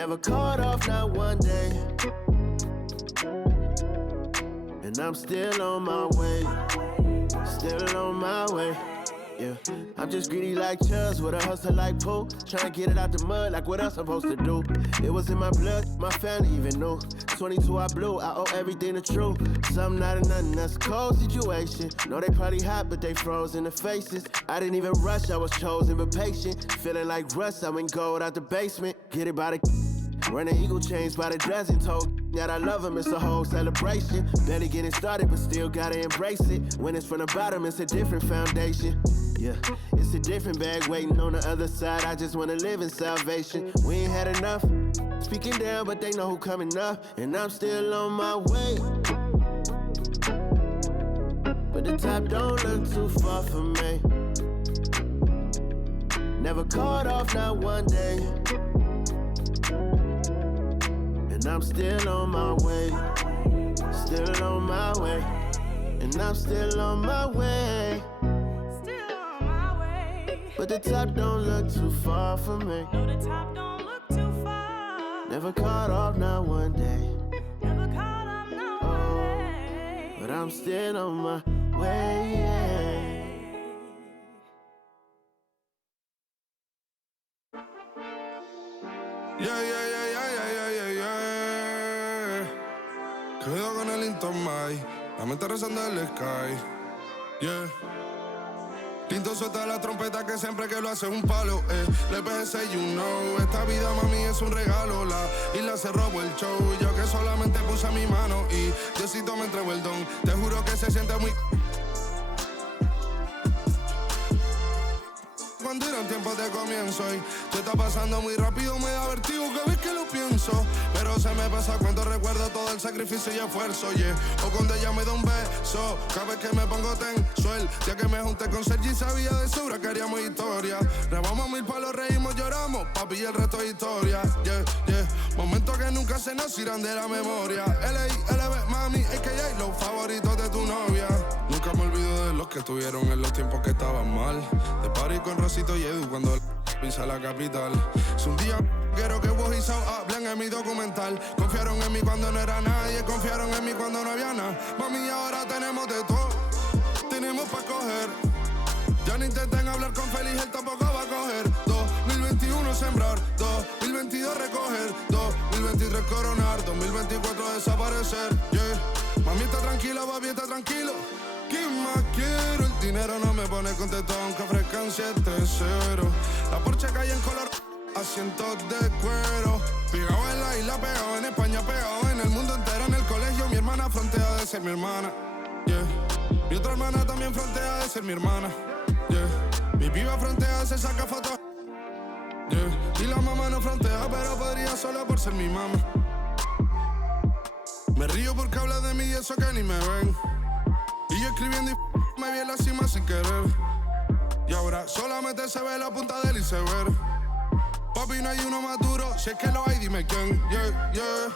Never called off, not one day. And I'm still on my way. Still on my way. Yeah, I'm just greedy like Chubbs with a hustle like Pooh. Tryna get it out the mud like what else I'm supposed to do. It was in my blood, my family even knew. 22 I blew, I owe everything to true. Something out of nothing, that's a cold situation. Know they probably hot, but they froze in the faces. I didn't even rush, I was chosen but patient. Feeling like rust, I went gold out the basement. Get it by the running eagle chains by the dozen. Told that I love him, it's a whole celebration. Barely getting started, but still gotta embrace it. When it's from the bottom, it's a different foundation. Yeah, it's a different bag waiting on the other side. I just wanna live in salvation. We ain't had enough. Speaking down, but they know who coming up. And I'm still on my way. But the top don't look too far for me. Never called off, not one day. And I'm still on my way. Still on my way. And I'm still on my way. But the top don't look too far for me. No, the top don't look too far. Never caught off, not one day. Never caught off, not one day. But I'm still on my way, yeah. Cuidado con el Intomai, la mente rezando el sky. Yeah. Tinto suelta la trompeta que siempre que lo hace es un palo, Le PS, you know, esta vida mami es un regalo. La isla se robó el show, yo que solamente puse mi mano y Diosito me entregó el don. Te juro que se siente muy... Cuando eran tiempos de comienzo y te está pasando muy rápido, me da vertigo cada vez que lo pienso. Pero se me pasa cuando recuerdo todo el sacrificio y esfuerzo, yeah. O cuando ella me da un beso, cada vez que me pongo tenso. El día que me junté con Sergi sabía de sobra que haríamos historia. Rebamos 1000 palos, reímos, lloramos, papi, y el resto es historia, yeah, yeah. Momentos que nunca se nos irán de la memoria. L.A.L.B. mami, a.k.a. los favoritos de tu novia. Nunca me olvido de los que estuvieron en los tiempos que estaban mal. De party con Rosito y Edu cuando pisa la capital. Es un día quiero que vos y Sao hablen en mi documental. Confiaron en mí cuando no era nadie, confiaron en mí cuando no había nada. Mami, ahora tenemos de todo, tenemos pa' coger. Ya no intenten hablar con Feliz, él tampoco va a coger. 2021 sembrar, 2022 recoger, 2023 coronar, 2024 desaparecer, yeah. Mami está tranquila, papi está tranquilo. ¿Qué más quiero? El dinero no me pone contento aunque ofrezcan 7-0. La Porsche cae en color, asientos de cuero. Pegado en la isla, pegado en España, pegado en el mundo entero. En el colegio mi hermana frontea de ser mi hermana, yeah. Mi otra hermana también frontea de ser mi hermana, yeah. Mi piba frontea, se saca fotos, yeah. Y la mamá no frontea, pero podría solo por ser mi mamá. Me río porque habla de mí y eso que ni me ven. Y yo escribiendo y me vi en la cima sin querer. Y ahora solamente se ve la punta del iceberg. Papi, no hay uno más duro, si es que lo hay, dime quién. Yeah, yeah,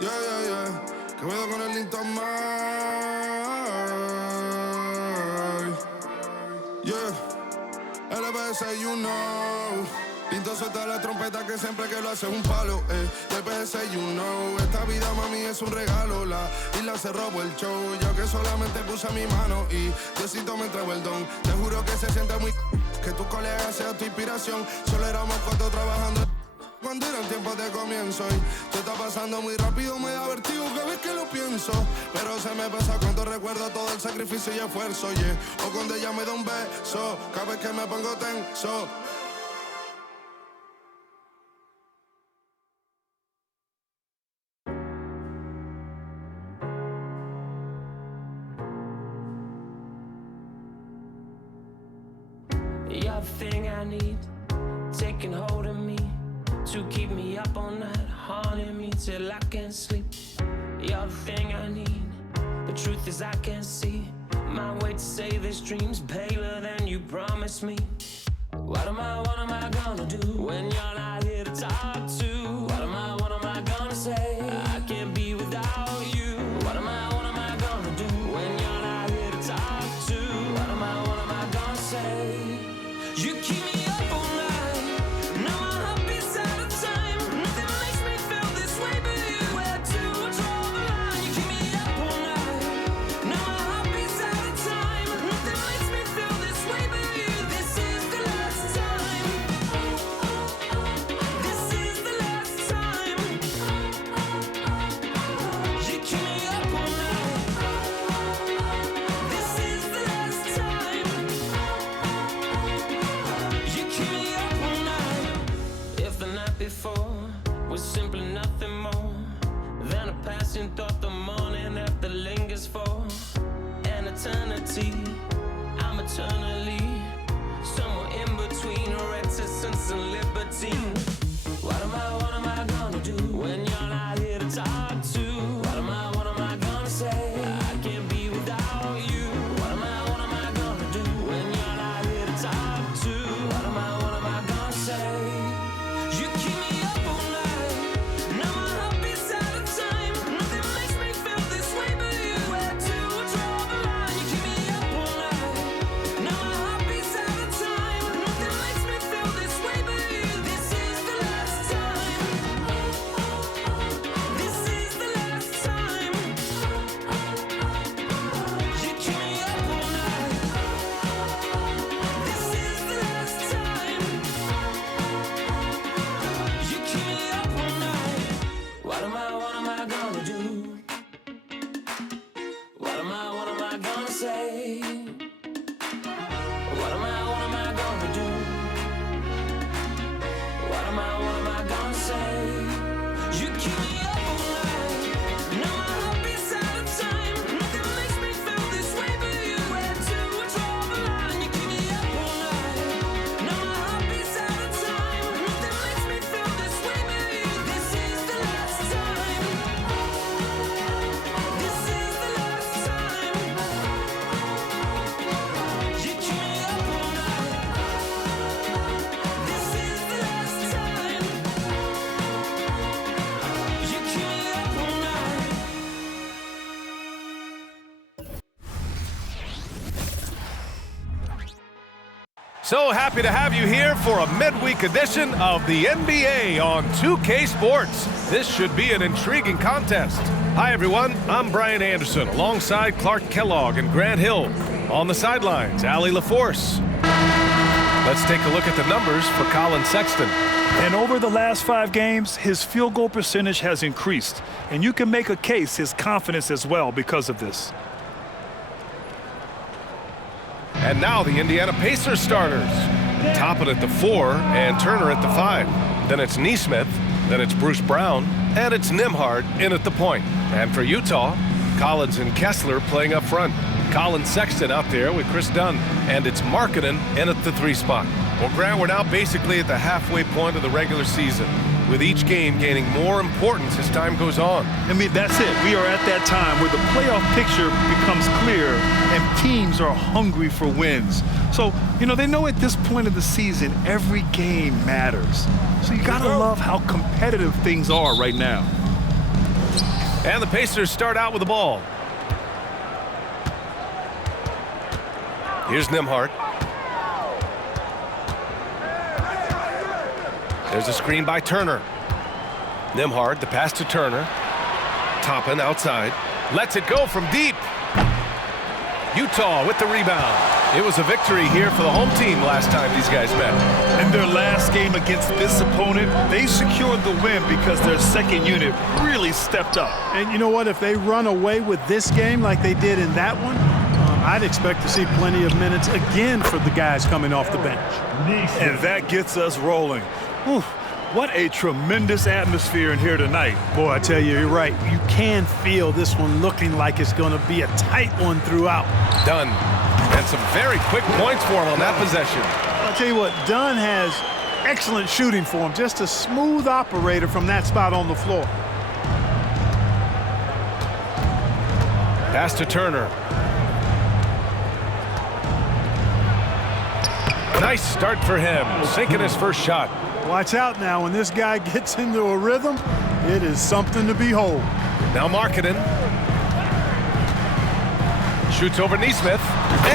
yeah, yeah, yeah. Que me con el Intomai. Yeah, LBS, you know. Tinto suelta la trompeta que siempre que lo hace es un palo, LBS, you know. Esta vida, mami, es un regalo. La isla se robó el show, yo que solamente puse mi mano y Diosito me entregó el don. Te juro que se siente muy... que tu colega sea tu inspiración. Solo éramos 4 trabajando cuando eran tiempos de comienzo y te está pasando muy rápido, me da vertigo cada vez que lo pienso. Pero se me pasa cuando recuerdo todo el sacrificio y esfuerzo, yeah. O cuando ella me da un beso, cada vez que me pongo tenso. You're the thing I need, taking hold of me, to keep me up all night, haunting me till I can't sleep. You're the thing I need, the truth is I can't see my way to say this dream's paler than you promised me. What am I gonna do when you're not here to talk to? What am I gonna say? I can't be without you. What am I gonna do when you're not here to talk to? What am I gonna say? You keep me up all night, now my heart beats out of time. Nothing and libertine. What am I gonna do when you're not here to talk to? What am I gonna say? I can't be without you. What am I gonna do when you're not here to talk to? What am I gonna say? You keep me up all night. Now my heart beats out of time. Nothing makes me feel this way but you. Where to draw the line? You keep me up all night. Now my heart beats out of time. Nothing makes me feel this way but you. This is the last time. This is the last time. You keep me up all night. This is the last time. You keep me up all night. What am I gonna do? What am I gonna say? What am I gonna do? What am I gonna say? You keep me up all night. Now my heart beats out of time. Nothing makes me feel this way but you. Where to draw the line? You keep me up all night. Now my heart beats out of time. Nothing makes me feel this way but you. This is the last time. This is the last time. You keep me up all night. This is the last time. You keep me up all night. So happy to have you here for a midweek edition of the NBA on 2K Sports. This should be an intriguing contest. Hi everyone, I'm Brian Anderson alongside Clark Kellogg and Grant Hill. On the sidelines, Allie LaForce. Let's take a look at the numbers for Colin Sexton. And over the last 5 games, his field goal percentage has increased. And you can make a case his confidence as well because of this. And now the Indiana Pacers starters. Toppin at the 4 and Turner at the 5. Then it's Nesmith, then it's Bruce Brown, and it's Nembhard in at the point. And for Utah, Collins and Kessler playing up front. Colin Sexton out there with Chris Dunn. And it's Markkanen in at the 3 spot. Well, Grant, we're now basically at the halfway point of the regular season, with each game gaining more importance as time goes on. I mean, that's it. We are at that time where the playoff picture becomes clear and teams are hungry for wins. So, you know, they know at this point of the season, every game matters. So you gotta love how competitive things are right now. And the Pacers start out with the ball. Here's Nembhard. There's a screen by Turner. Nembhard, the pass to Turner. Toppin outside. Lets it go from deep. Utah with the rebound. It was a victory here for the home team last time these guys met. In their last game against this opponent, they secured the win because their second unit really stepped up. And you know what? If they run away with this game like they did in that one, I'd expect to see plenty of minutes again for the guys coming off the bench. And that gets us rolling. Whew, what a tremendous atmosphere in here tonight. Boy, I tell you, you're right. You can feel this one looking like it's going to be a tight one throughout. Dunn. And some very quick points for him on that possession. I'll tell you what, Dunn has excellent shooting for him. Just a smooth operator from that spot on the floor. Pass to Turner. Nice start for him, sinking his first shot. Watch out now. When this guy gets into a rhythm, it is something to behold. Now Markkanen. Shoots over Nesmith.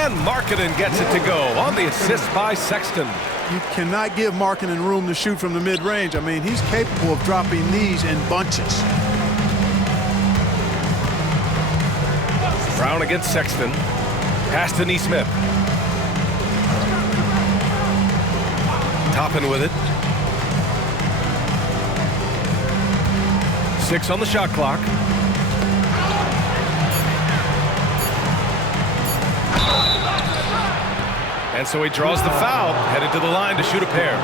And Markkanen gets it to go on the assist by Sexton. You cannot give Markkanen room to shoot from the mid-range. I mean, he's capable of dropping these in bunches. Brown against Sexton. Pass to Nesmith. Toppin with it. 6 on the shot clock. And so he draws the foul, headed to the line to shoot a pair.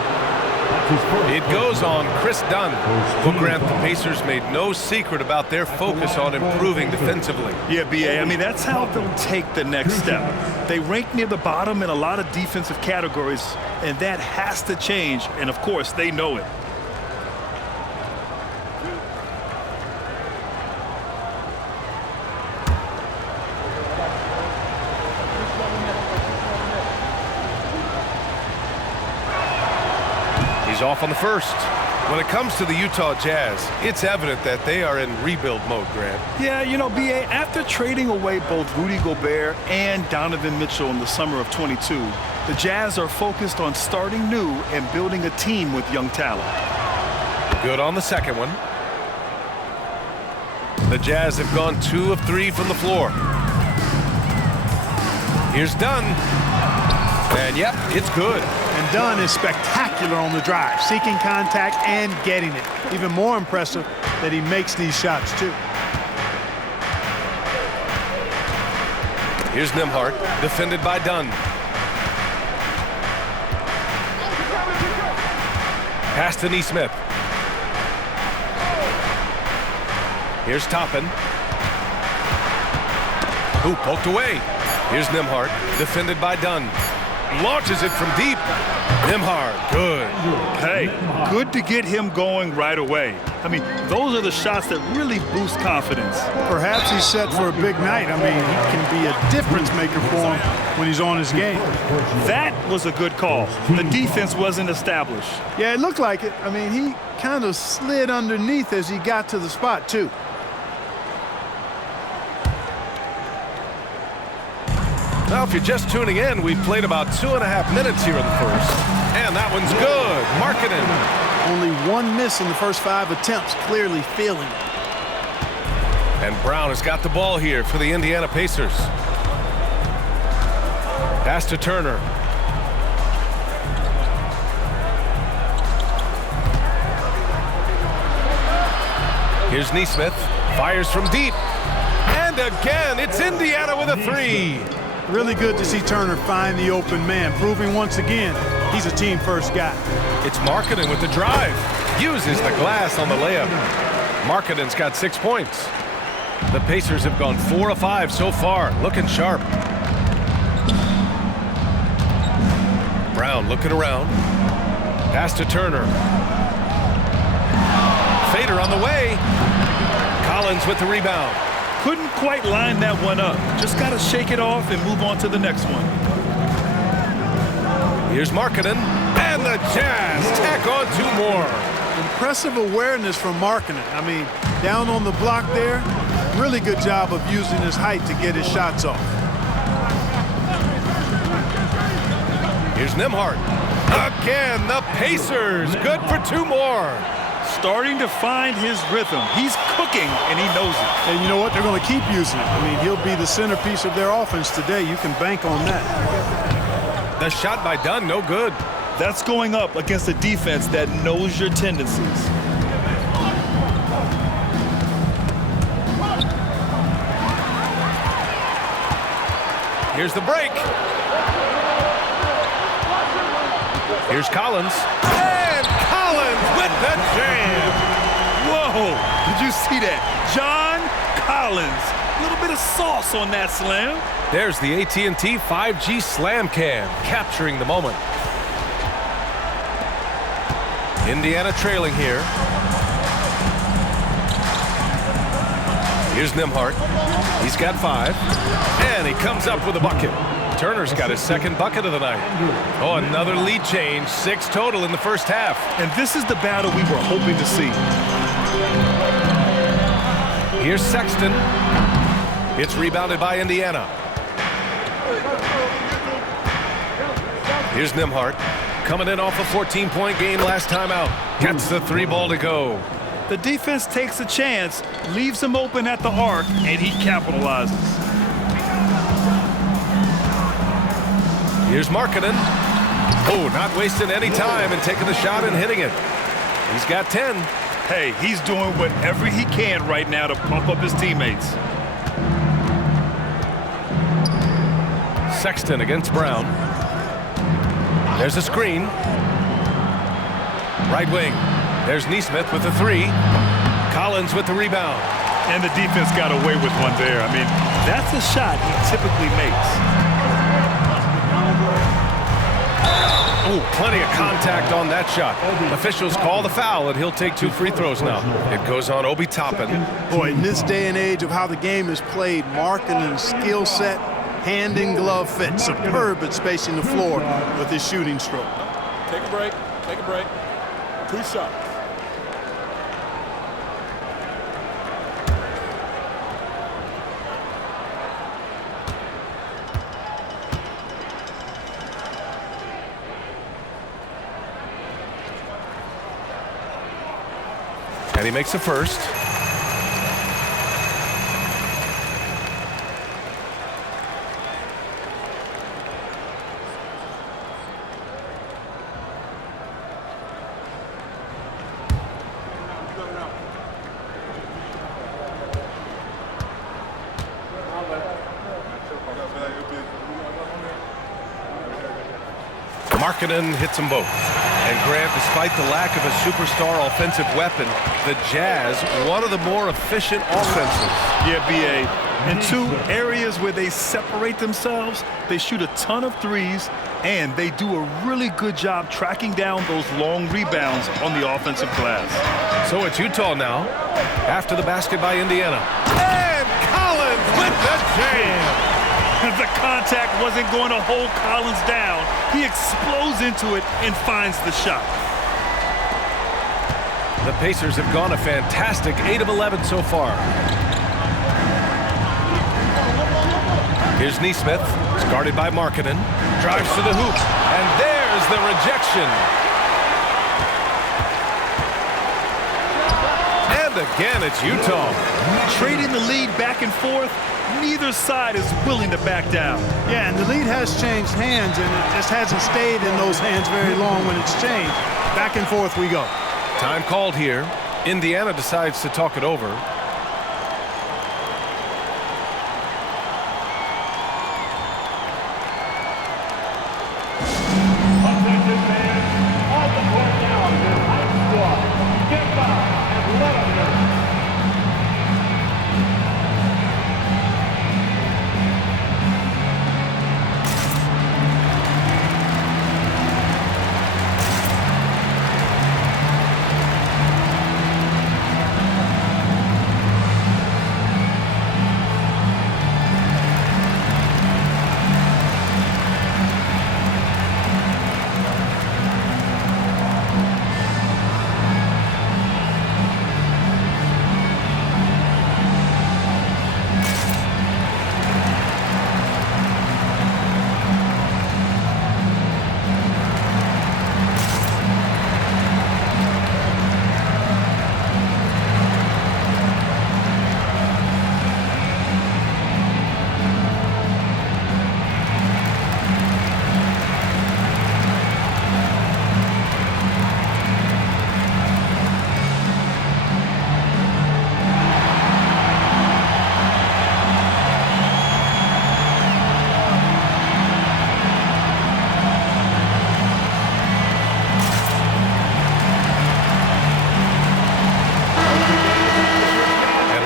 It goes on Chris Dunn. Well, Grant, the Pacers made no secret about their focus on improving defensively. Yeah, B.A., I mean, that's how they'll take the next step. They rank near the bottom in a lot of defensive categories, and that has to change, and of course, they know it. He's off on the first. When it comes to the Utah Jazz, it's evident that they are in rebuild mode, Grant. Yeah, you know, B.A., after trading away both Rudy Gobert and Donovan Mitchell in the summer of '22, the Jazz are focused on starting new and building a team with young talent. Good on the second one. The Jazz have gone 2 of 3 from the floor. Here's Dunn. And yep, it's good. And Dunn is spectacular on the drive, seeking contact and getting it. Even more impressive that he makes these shots, too. Here's Nembhard, defended by Dunn. Pass to Nesmith. Here's Toppin. Who poked away. Here's Nembhard, defended by Dunn. Launches it from deep. Nembhard, good. Hey, good to get him going right away. I mean, those are the shots that really boost confidence. Perhaps he's set for a big night. I mean, he can be a difference maker for him when he's on his game. That was a good call. The defense wasn't established. Yeah, it looked like it. I mean, he kind of slid underneath as he got to the spot, too. Now, if you're just tuning in, we've played about 2.5 minutes here in the first. And that one's good. Markkanen. Only one miss in the first 5 attempts, clearly feeling it. And Brown has got the ball here for the Indiana Pacers. Pass to Turner. Here's Nesmith. Fires from deep. And again, it's Indiana with a 3. Really good to see Turner find the open man, proving once again he's a team-first guy. It's Markkanen with the drive. Uses the glass on the layup. Markkanen's got 6 points. The Pacers have gone 4 of 5 so far, looking sharp. Brown looking around. Pass to Turner. Fader on the way. Collins with the rebound. Couldn't quite line that one up. Just got to shake it off and move on to the next one. Here's Markkanen. And the Jazz tack on 2 more. Impressive awareness from Markkanen. I mean, down on the block there, really good job of using his height to get his shots off. Here's Nembhard. Again, the Pacers. Good for 2 more. Starting to find his rhythm. He's cooking, and he knows it. And you know what? They're going to keep using it. I mean, he'll be the centerpiece of their offense today. You can bank on that. The shot by Dunn, no good. That's going up against a defense that knows your tendencies. Here's the break. Here's Collins. And Collins with the jam. Whoa, did you see that? John Collins. A little bit of sauce on that slam. There's the AT&T 5G Slam Cam, capturing the moment. Indiana trailing here. Here's Nembhard. He's got 5. And he comes up with a bucket. Turner's got his 2nd bucket of the night. Oh, another lead change. 6 total in the first half. And this is the battle we were hoping to see. Here's Sexton. It's rebounded by Indiana. Here's Nembhard. Coming in off a 14-point game last time out. Gets the 3 ball to go. The defense takes a chance, leaves him open at the arc, and he capitalizes. Here's Markkanen. Oh, not wasting any time and taking the shot and hitting it. He's got 10. Hey, he's doing whatever he can right now to pump up his teammates. Sexton against Brown. There's a screen. Right wing. There's Nesmith with the 3. Collins with the rebound. And the defense got away with one there. I mean, that's a shot he typically makes. Ooh, plenty of contact on that shot. Officials call the foul, and he'll take 2 free throws now. It goes on Obi Toppin. Boy, in this day and age of how the game is played, Markkanen's skill set, hand and glove fit, superb at spacing the floor with his shooting stroke. Take a break. Take a break. 2 shots. And he makes the first. Markkanen hits them both. And Grant, despite the lack of a superstar offensive weapon, the Jazz, one of the more efficient offenses. Yeah, B.A. In 2 areas where they separate themselves, they shoot a ton of threes, and they do a really good job tracking down those long rebounds on the offensive glass. So it's Utah now, after the basket by Indiana. And Collins with the jam! The contact wasn't going to hold Collins down. He explodes into it and finds the shot. The Pacers have gone a fantastic 8 of 11 so far. Here's Nesmith. He's guarded by Markkanen. Drives to the hoop. And there's the rejection. And again, it's Utah. Trading the lead back and forth. Neither side is willing to back down. Yeah, and the lead has changed hands, and it just hasn't stayed in those hands very long when it's changed. Back and forth we go. Time called here. Indiana decides to talk it over.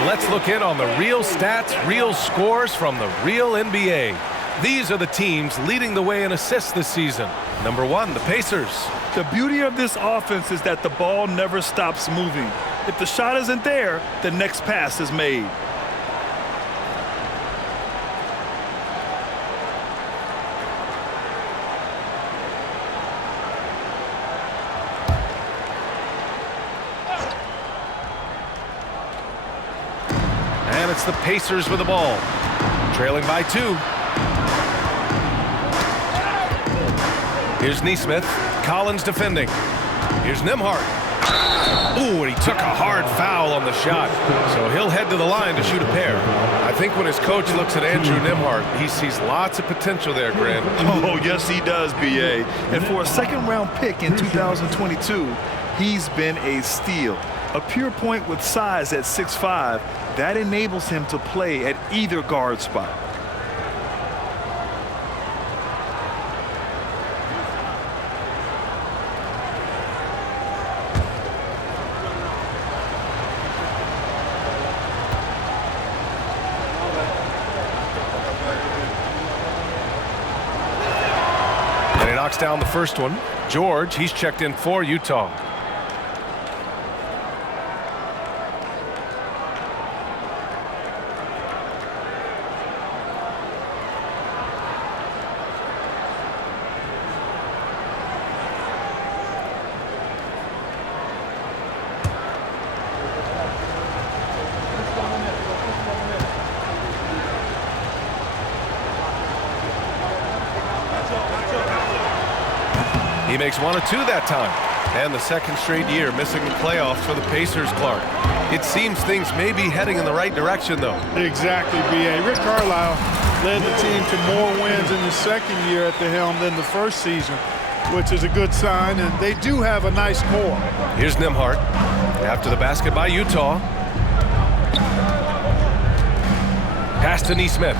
Let's look in on the real stats, real scores from the real NBA. These are the teams leading the way in assists this season. Number 1, the Pacers. The beauty of this offense is that the ball never stops moving. If the shot isn't there, the next pass is made. And it's the Pacers with the ball. Trailing by 2. Here's Nesmith. Collins defending. Here's Nembhard. Ooh, and he took a hard foul on the shot. So he'll head to the line to shoot a pair. I think when his coach looks at Andrew Nembhard, he sees lots of potential there, Grant. Oh, yes, he does, B.A. And for a second-round pick in 2022, he's been a steal. A pure point with size at 6'5", that enables him to play at either guard spot. And he knocks down the first one. George, he's checked in for Utah. He makes 1 of 2 that time. And the second straight year missing the playoffs for the Pacers, Clark. It seems things may be heading in the right direction, though. Exactly, B.A. Rick Carlisle led the team to more wins in his second year at the helm than the first season, which is a good sign, and they do have a nice core. Here's Nembhard. After the basket by Utah. Pass to Nesmith.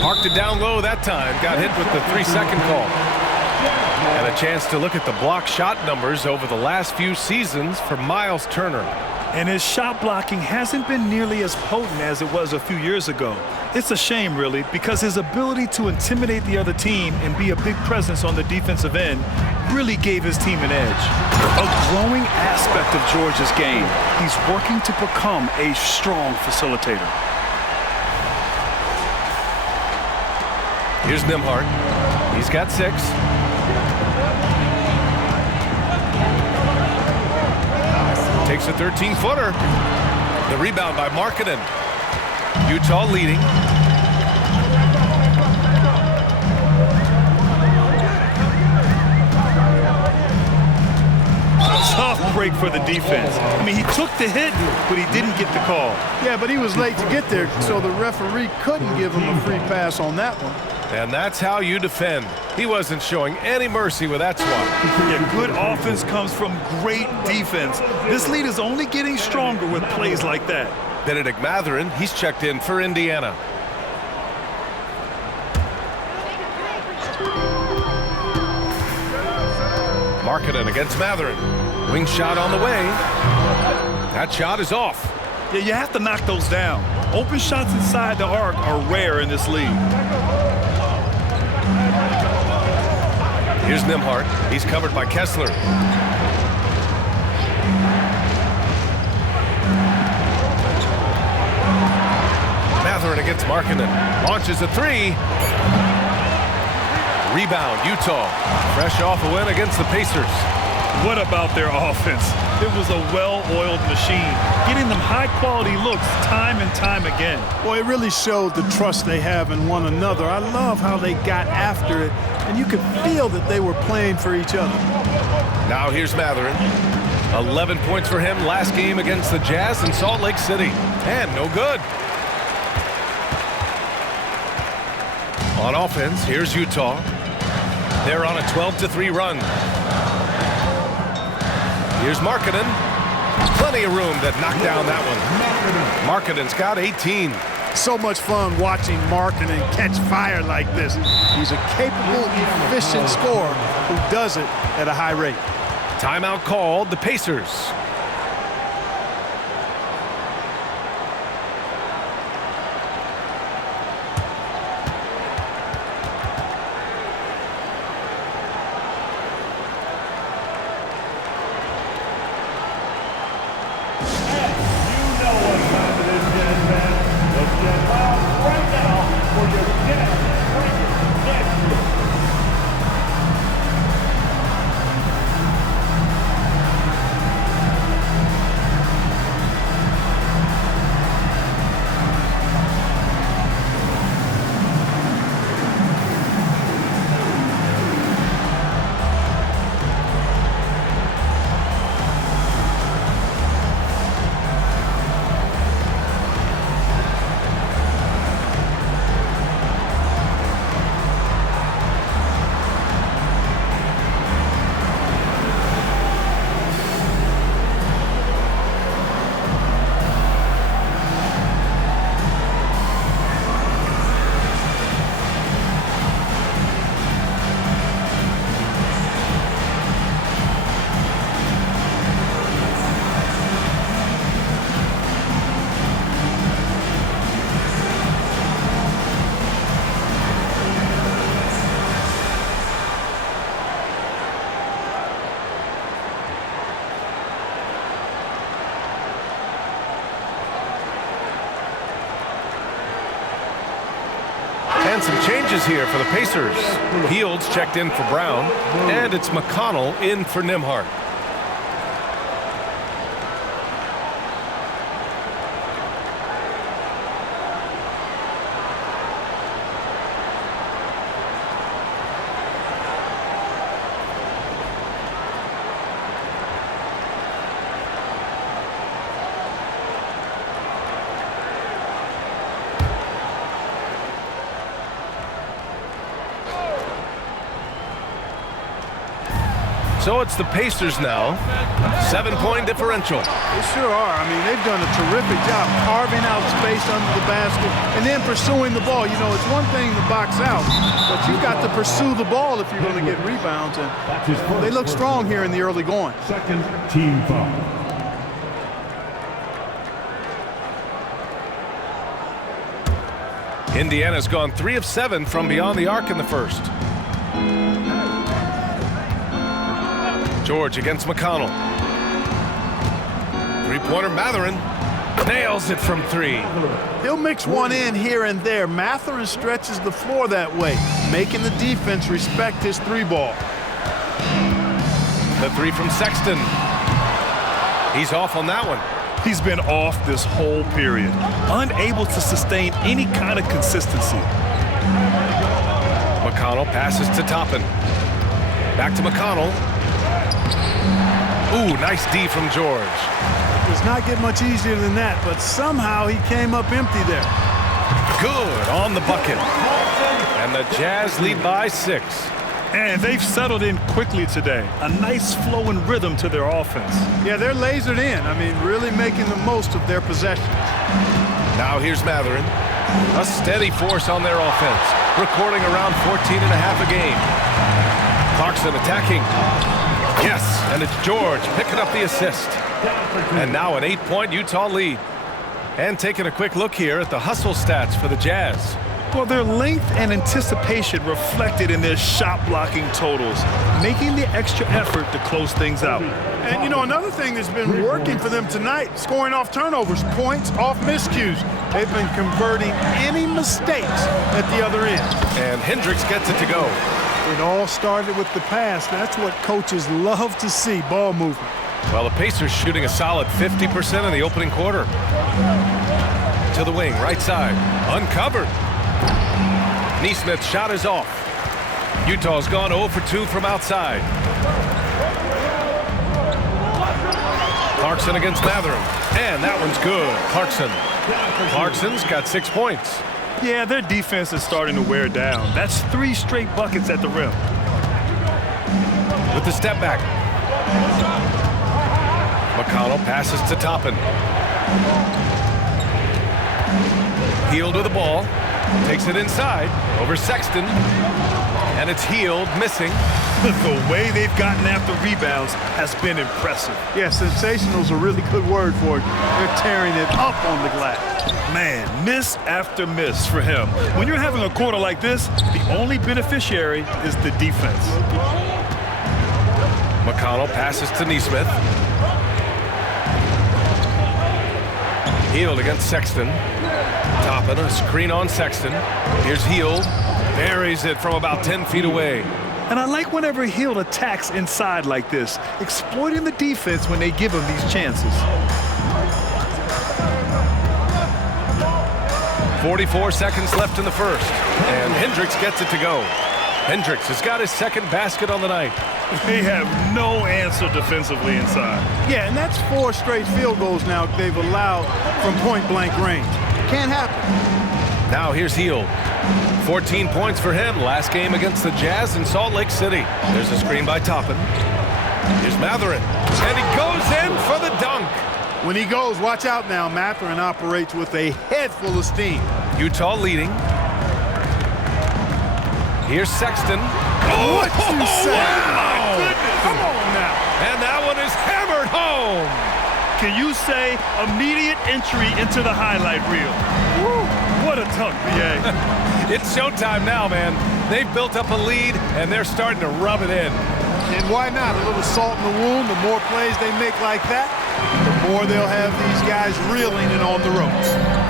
Parked it down low that time. Got hit with the 3-second call. And a chance to look at the block shot numbers over the last few seasons for Miles Turner. And his shot blocking hasn't been nearly as potent as it was a few years ago. It's a shame, really, because his ability to intimidate the other team and be a big presence on the defensive end really gave his team an edge. A growing aspect of George's game. He's working to become a strong facilitator. Here's Nembhard. He's got 6. Takes a 13-footer. The rebound by Markkanen. Utah leading. Tough break for the defense. I mean, he took the hit, but he didn't get the call. Yeah, but he was late to get there, so the referee couldn't give him a free pass on that one. And that's how you defend. He wasn't showing any mercy with that swat. Yeah, good offense comes from great defense. This lead is only getting stronger with plays like that. Benedict Mathurin, he's checked in for Indiana. Markkanen against Mathurin. Wing shot on the way. That shot is off. Yeah, you have to knock those down. Open shots inside the arc are rare in this league. Here's Nembhard. He's covered by Kessler. Mathurin against Markkanen. Launches a 3. Rebound, Utah. Fresh off a win against the Pacers. What about their offense? It was a well-oiled machine, getting them high-quality looks time and time again. Boy, it really showed the trust they have in one another. I love how they got after it, and you could feel that they were playing for each other. Now here's Mathurin. 11 points for him last game against the Jazz in Salt Lake City. And no good. On offense, here's Utah. They're on a 12-3 run. Here's Markkanen. Plenty of room to knock down that one. Markkanen's got 18. So much fun watching Markkanen catch fire like this. He's a capable, efficient scorer who does it at a high rate. Timeout called, the Pacers. And some changes here for the Pacers. Fields checked in for Brown, and it's McConnell in for Nembhard. So it's the Pacers now. 7-point differential. They sure are. I mean, they've done a terrific job carving out space under the basket and then pursuing the ball. You know, it's one thing to box out, but you've got to pursue the ball if you're going to get rebounds. And they look strong here in the early going. Second team foul. Indiana's gone 3 of 7 from beyond the arc in the first. George against McConnell. Three-pointer Mathurin nails it from 3. He'll mix one in here and there. Mathurin stretches the floor that way, making the defense respect his 3-ball. The 3 from Sexton. He's off on that one. He's been off this whole period, unable to sustain any kind of consistency. McConnell passes to Toppin. Back to McConnell. Ooh, nice D from George. Does not get much easier than that, but somehow he came up empty there. Good on the bucket. And the Jazz lead by 6. And they've settled in quickly today. A nice flowing rhythm to their offense. Yeah, they're lasered in. I mean, really making the most of their possessions. Now here's Mathurin. A steady force on their offense, recording around 14.5 a game. Clarkson attacking. Yes, and it's George picking up the assist. And now an 8-point Utah lead. And taking a quick look here at the hustle stats for the Jazz. Well, their length and anticipation reflected in their shot blocking totals, making the extra effort to close things out. And, you know, another thing that's been working for them tonight, scoring off turnovers, points off miscues. They've been converting any mistakes at the other end. And Hendricks gets it to go. It all started with the pass. That's what coaches love to see, ball movement. Well, the Pacers shooting a solid 50% in the opening quarter. To the wing, right side, uncovered. Nesmith's shot is off. Utah's gone 0 for 2 from outside. Clarkson against Mathurin. And that one's good. Clarkson's got 6 points. Yeah, their defense is starting to wear down. That's 3 straight buckets at the rim. With the step back. McConnell passes to Toppin. Hield with the ball. Takes it inside over Sexton. And it's Hield missing. The way they've gotten after rebounds has been impressive. Yeah, sensational is a really good word for it. They're tearing it up on the glass. Man, miss after miss for him. When you're having a quarter like this, the only beneficiary is the defense. McConnell passes to Nesmith. Hield against Sexton. Toppin, a screen on Sexton. Here's Hield. Buries it from about 10 feet away. And I like whenever Hield attacks inside like this, exploiting the defense when they give him these chances. 44 seconds left in the first. And Hendricks gets it to go. Hendricks has got his second basket on the night. They have no answer defensively inside. Yeah, and that's 4 straight field goals now they've allowed from point-blank range. Can't happen. Now here's Hield. 14 points for him last game against the Jazz in Salt Lake City. There's a screen by Toppin. Here's Mathurin. And he goes in for the dunk. When he goes, watch out now. Mathurin operates with a head full of steam. Utah leading. Here's Sexton. What you say? Wow. Come on now. And that one is hammered home. Can you say immediate entry into the highlight reel? Woo. What a dunk, B.A. It's showtime now, man. They've built up a lead, and they're starting to rub it in. And why not? A little salt in the wound. The more plays they make like that, the the more they'll have these guys reeling and on the ropes.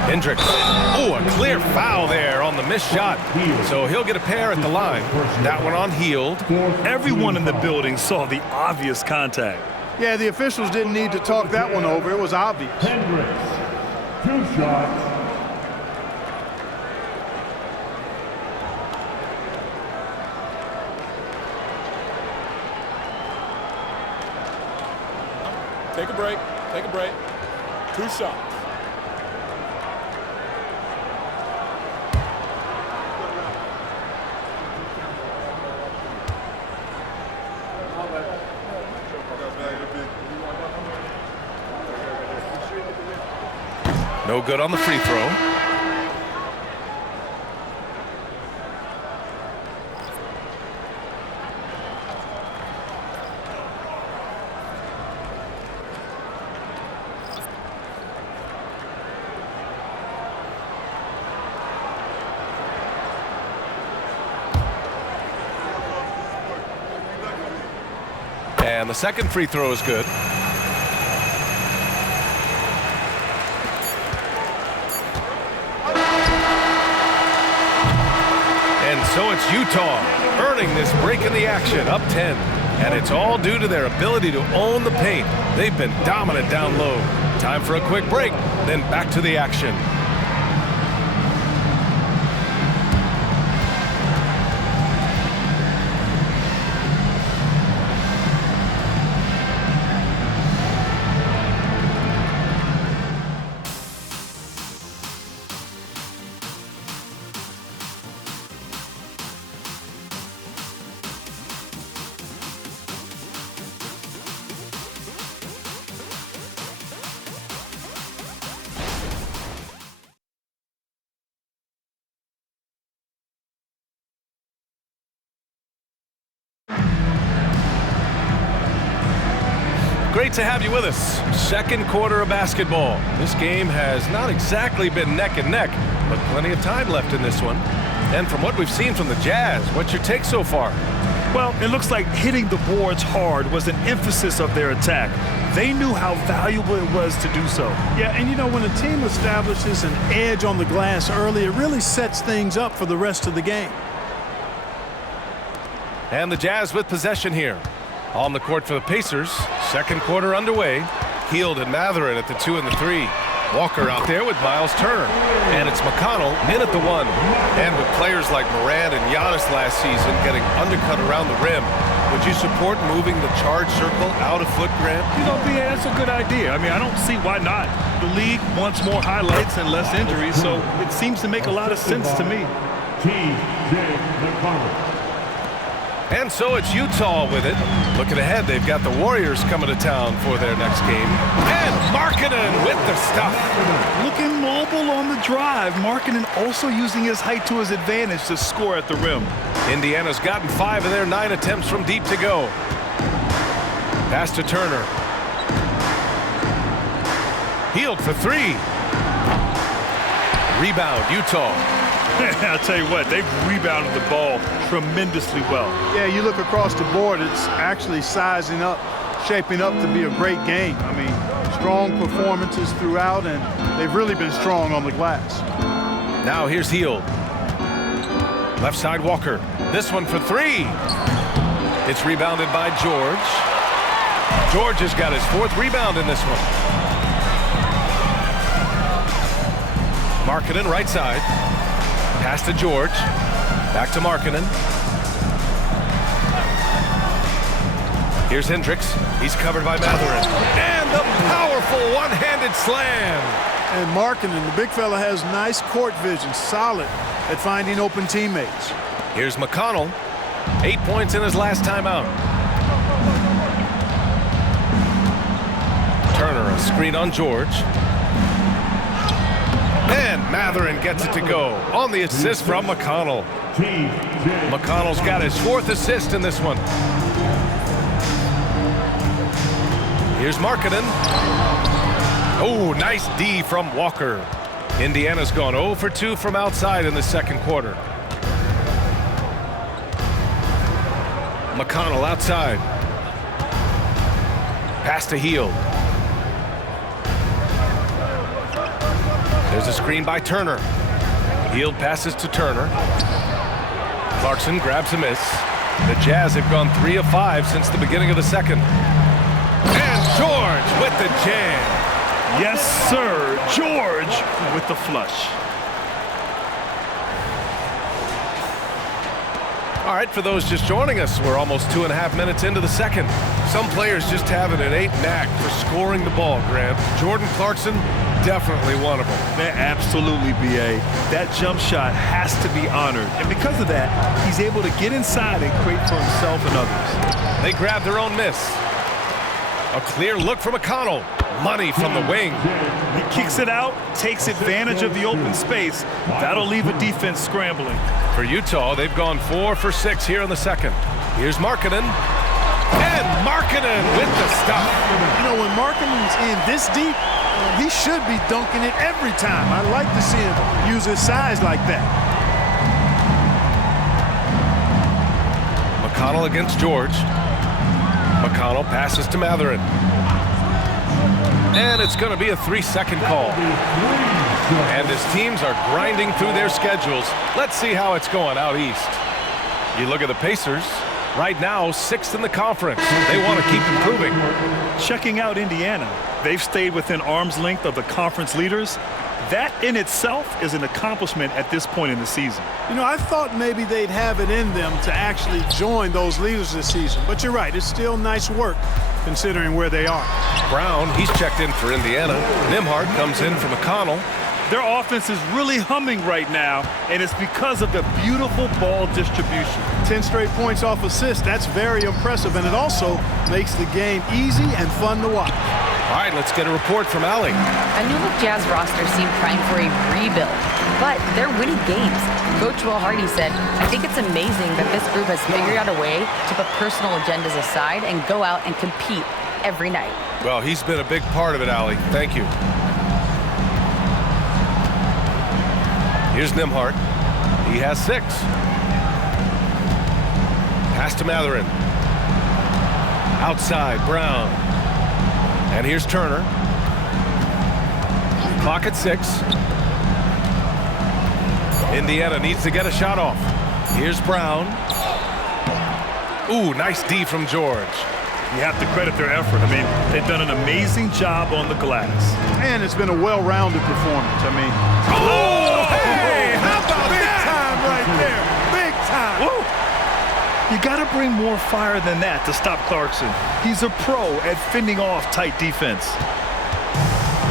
Hendricks. Oh, a clear foul there on the missed shot. So he'll get a pair at the line. That one on Heald. Everyone in the building saw the obvious contact. Yeah, the officials didn't need to talk that one over. It was obvious. Hendricks, 2 shots. Take a break. Take a break. 2 shots. No good on the free throw. And the second free throw is good. And so it's Utah earning this break in the action, up 10. And it's all due to their ability to own the paint. They've been dominant down low. Time for a quick break, then back to the action. Great to have you with us. Second quarter of basketball. This game has not exactly been neck and neck, but plenty of time left in this one. And from what we've seen from the Jazz, what's your take so far? Well, it looks like hitting the boards hard was an emphasis of their attack. They knew how valuable it was to do so. Yeah, and you know, when a team establishes an edge on the glass early, it really sets things up for the rest of the game. And the Jazz with possession here. On the court for the Pacers. Second quarter underway. Heald and Matherin at the 2 and the 3. Walker out there with Miles Turner. And it's McConnell in at the 1. And with players like Morant and Giannis last season getting undercut around the rim, would you support moving the charge circle out of foot, Grant? You know, BA, that's a good idea. I mean, I don't see why not. The league wants more highlights and less injuries, so it seems to make a lot of sense to me. T.J. McConnell. And so it's Utah with it. Looking ahead, they've got the Warriors coming to town for their next game. And Markkanen with the stuff. Looking mobile on the drive. Markkanen also using his height to his advantage to score at the rim. Indiana's gotten 5 of their 9 attempts from deep to go. Pass to Turner. Heald for 3. Rebound, Utah. I'll tell you what, they've rebounded the ball tremendously well. Yeah, you look across the board, it's actually sizing up, shaping up to be a great game. I mean, strong performances throughout, and they've really been strong on the glass. Now here's Heald. Left side Walker. This one for 3. It's rebounded by George. George has got his 4th rebound in this one. Markkanen right side. Pass to George. Back to Markkanen. Here's Hendricks. He's covered by Matherin. And the powerful one-handed slam. And Markkanen, the big fella, has nice court vision, solid at finding open teammates. Here's McConnell. 8 points in his last time out. Turner, a screen on George. And Matherin gets it to go on the assist from McConnell. McConnell's got his 4th assist in this one. Here's Markkanen. Oh, nice D from Walker. Indiana's gone 0 for 2 from outside in the second quarter. McConnell outside. Pass to Heald. There's a screen by Turner. Hield passes to Turner. Clarkson grabs a miss. The Jazz have gone 3 of 5 since the beginning of the second. And George with the jam. Yes, sir. George with the flush. All right, for those just joining us, we're almost 2.5 minutes into the second. Some players just have an innate knack for scoring the ball, Grant. Jordan Clarkson, definitely one of them. Man, absolutely, B.A. That jump shot has to be honored. And because of that, he's able to get inside and create for himself and others. They grab their own miss. A clear look from McConnell. Money from the wing. He kicks it out, takes advantage of the open space. That'll leave a defense scrambling. For Utah, they've gone 4 for 6 here in the second. Here's Markkanen. And Markkanen with the stop. You know, when Markkanen's in this deep, he should be dunking it every time. I like to see him use his size like that. McConnell against George. McConnell passes to Mathurin. And it's going to be a 3-second call. And as teams are grinding through their schedules, let's see how it's going out east. You look at the Pacers, right now 6th in the conference. They want to keep improving. Checking out Indiana, they've stayed within arm's length of the conference leaders. That in itself is an accomplishment at this point in the season. You know, I thought maybe they'd have it in them to actually join those leaders this season. But you're right, it's still nice work considering where they are. Brown, he's checked in for Indiana. Nembhard comes in for McConnell. Their offense is really humming right now, and it's because of the beautiful ball distribution. 10 straight points off assists, that's very impressive, and it also makes the game easy and fun to watch. All right, let's get a report from Allie. A new-look Jazz roster seemed primed for a rebuild, but they're winning games. Coach Will Hardy said, "I think it's amazing that this group has figured out a way to put personal agendas aside and go out and compete every night." Well, he's been a big part of it, Allie. Thank you. Here's Nembhard. He has 6. Pass to Mathurin. Outside, Brown. And here's Turner. Clock at 6. Indiana needs to get a shot off. Here's Brown. Ooh, nice D from George. You have to credit their effort. I mean, they've done an amazing job on the glass. And it's been a well-rounded performance. I mean, oh, hey, how about big that? time right there. Big time. Woo. You got to bring more fire than that to stop Clarkson. He's a pro at fending off tight defense.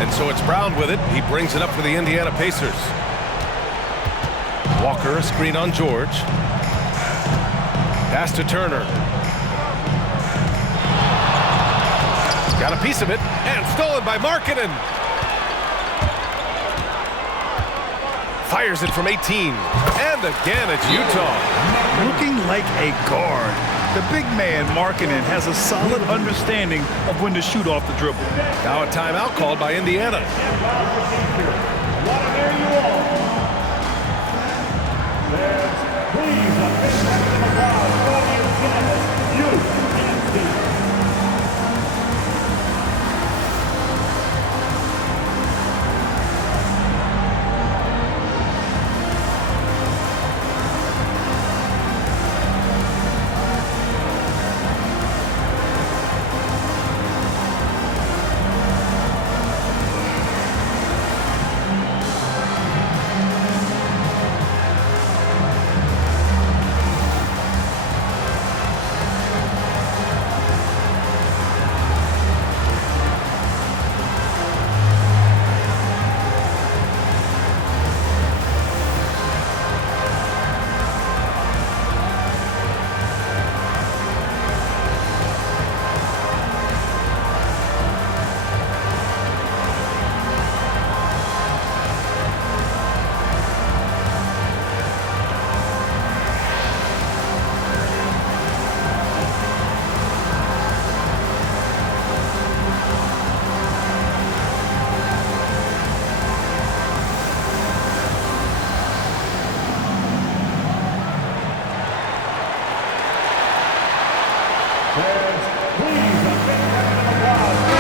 And so it's Brown with it. He brings it up for the Indiana Pacers. Walker, a screen on George. Pass to Turner. Got a piece of it, and stolen by Markkanen. Fires it from 18. And again, it's Utah. Looking like a guard. The big man, Markkanen, has a solid understanding of when to shoot off the dribble. Now a timeout called by Indiana.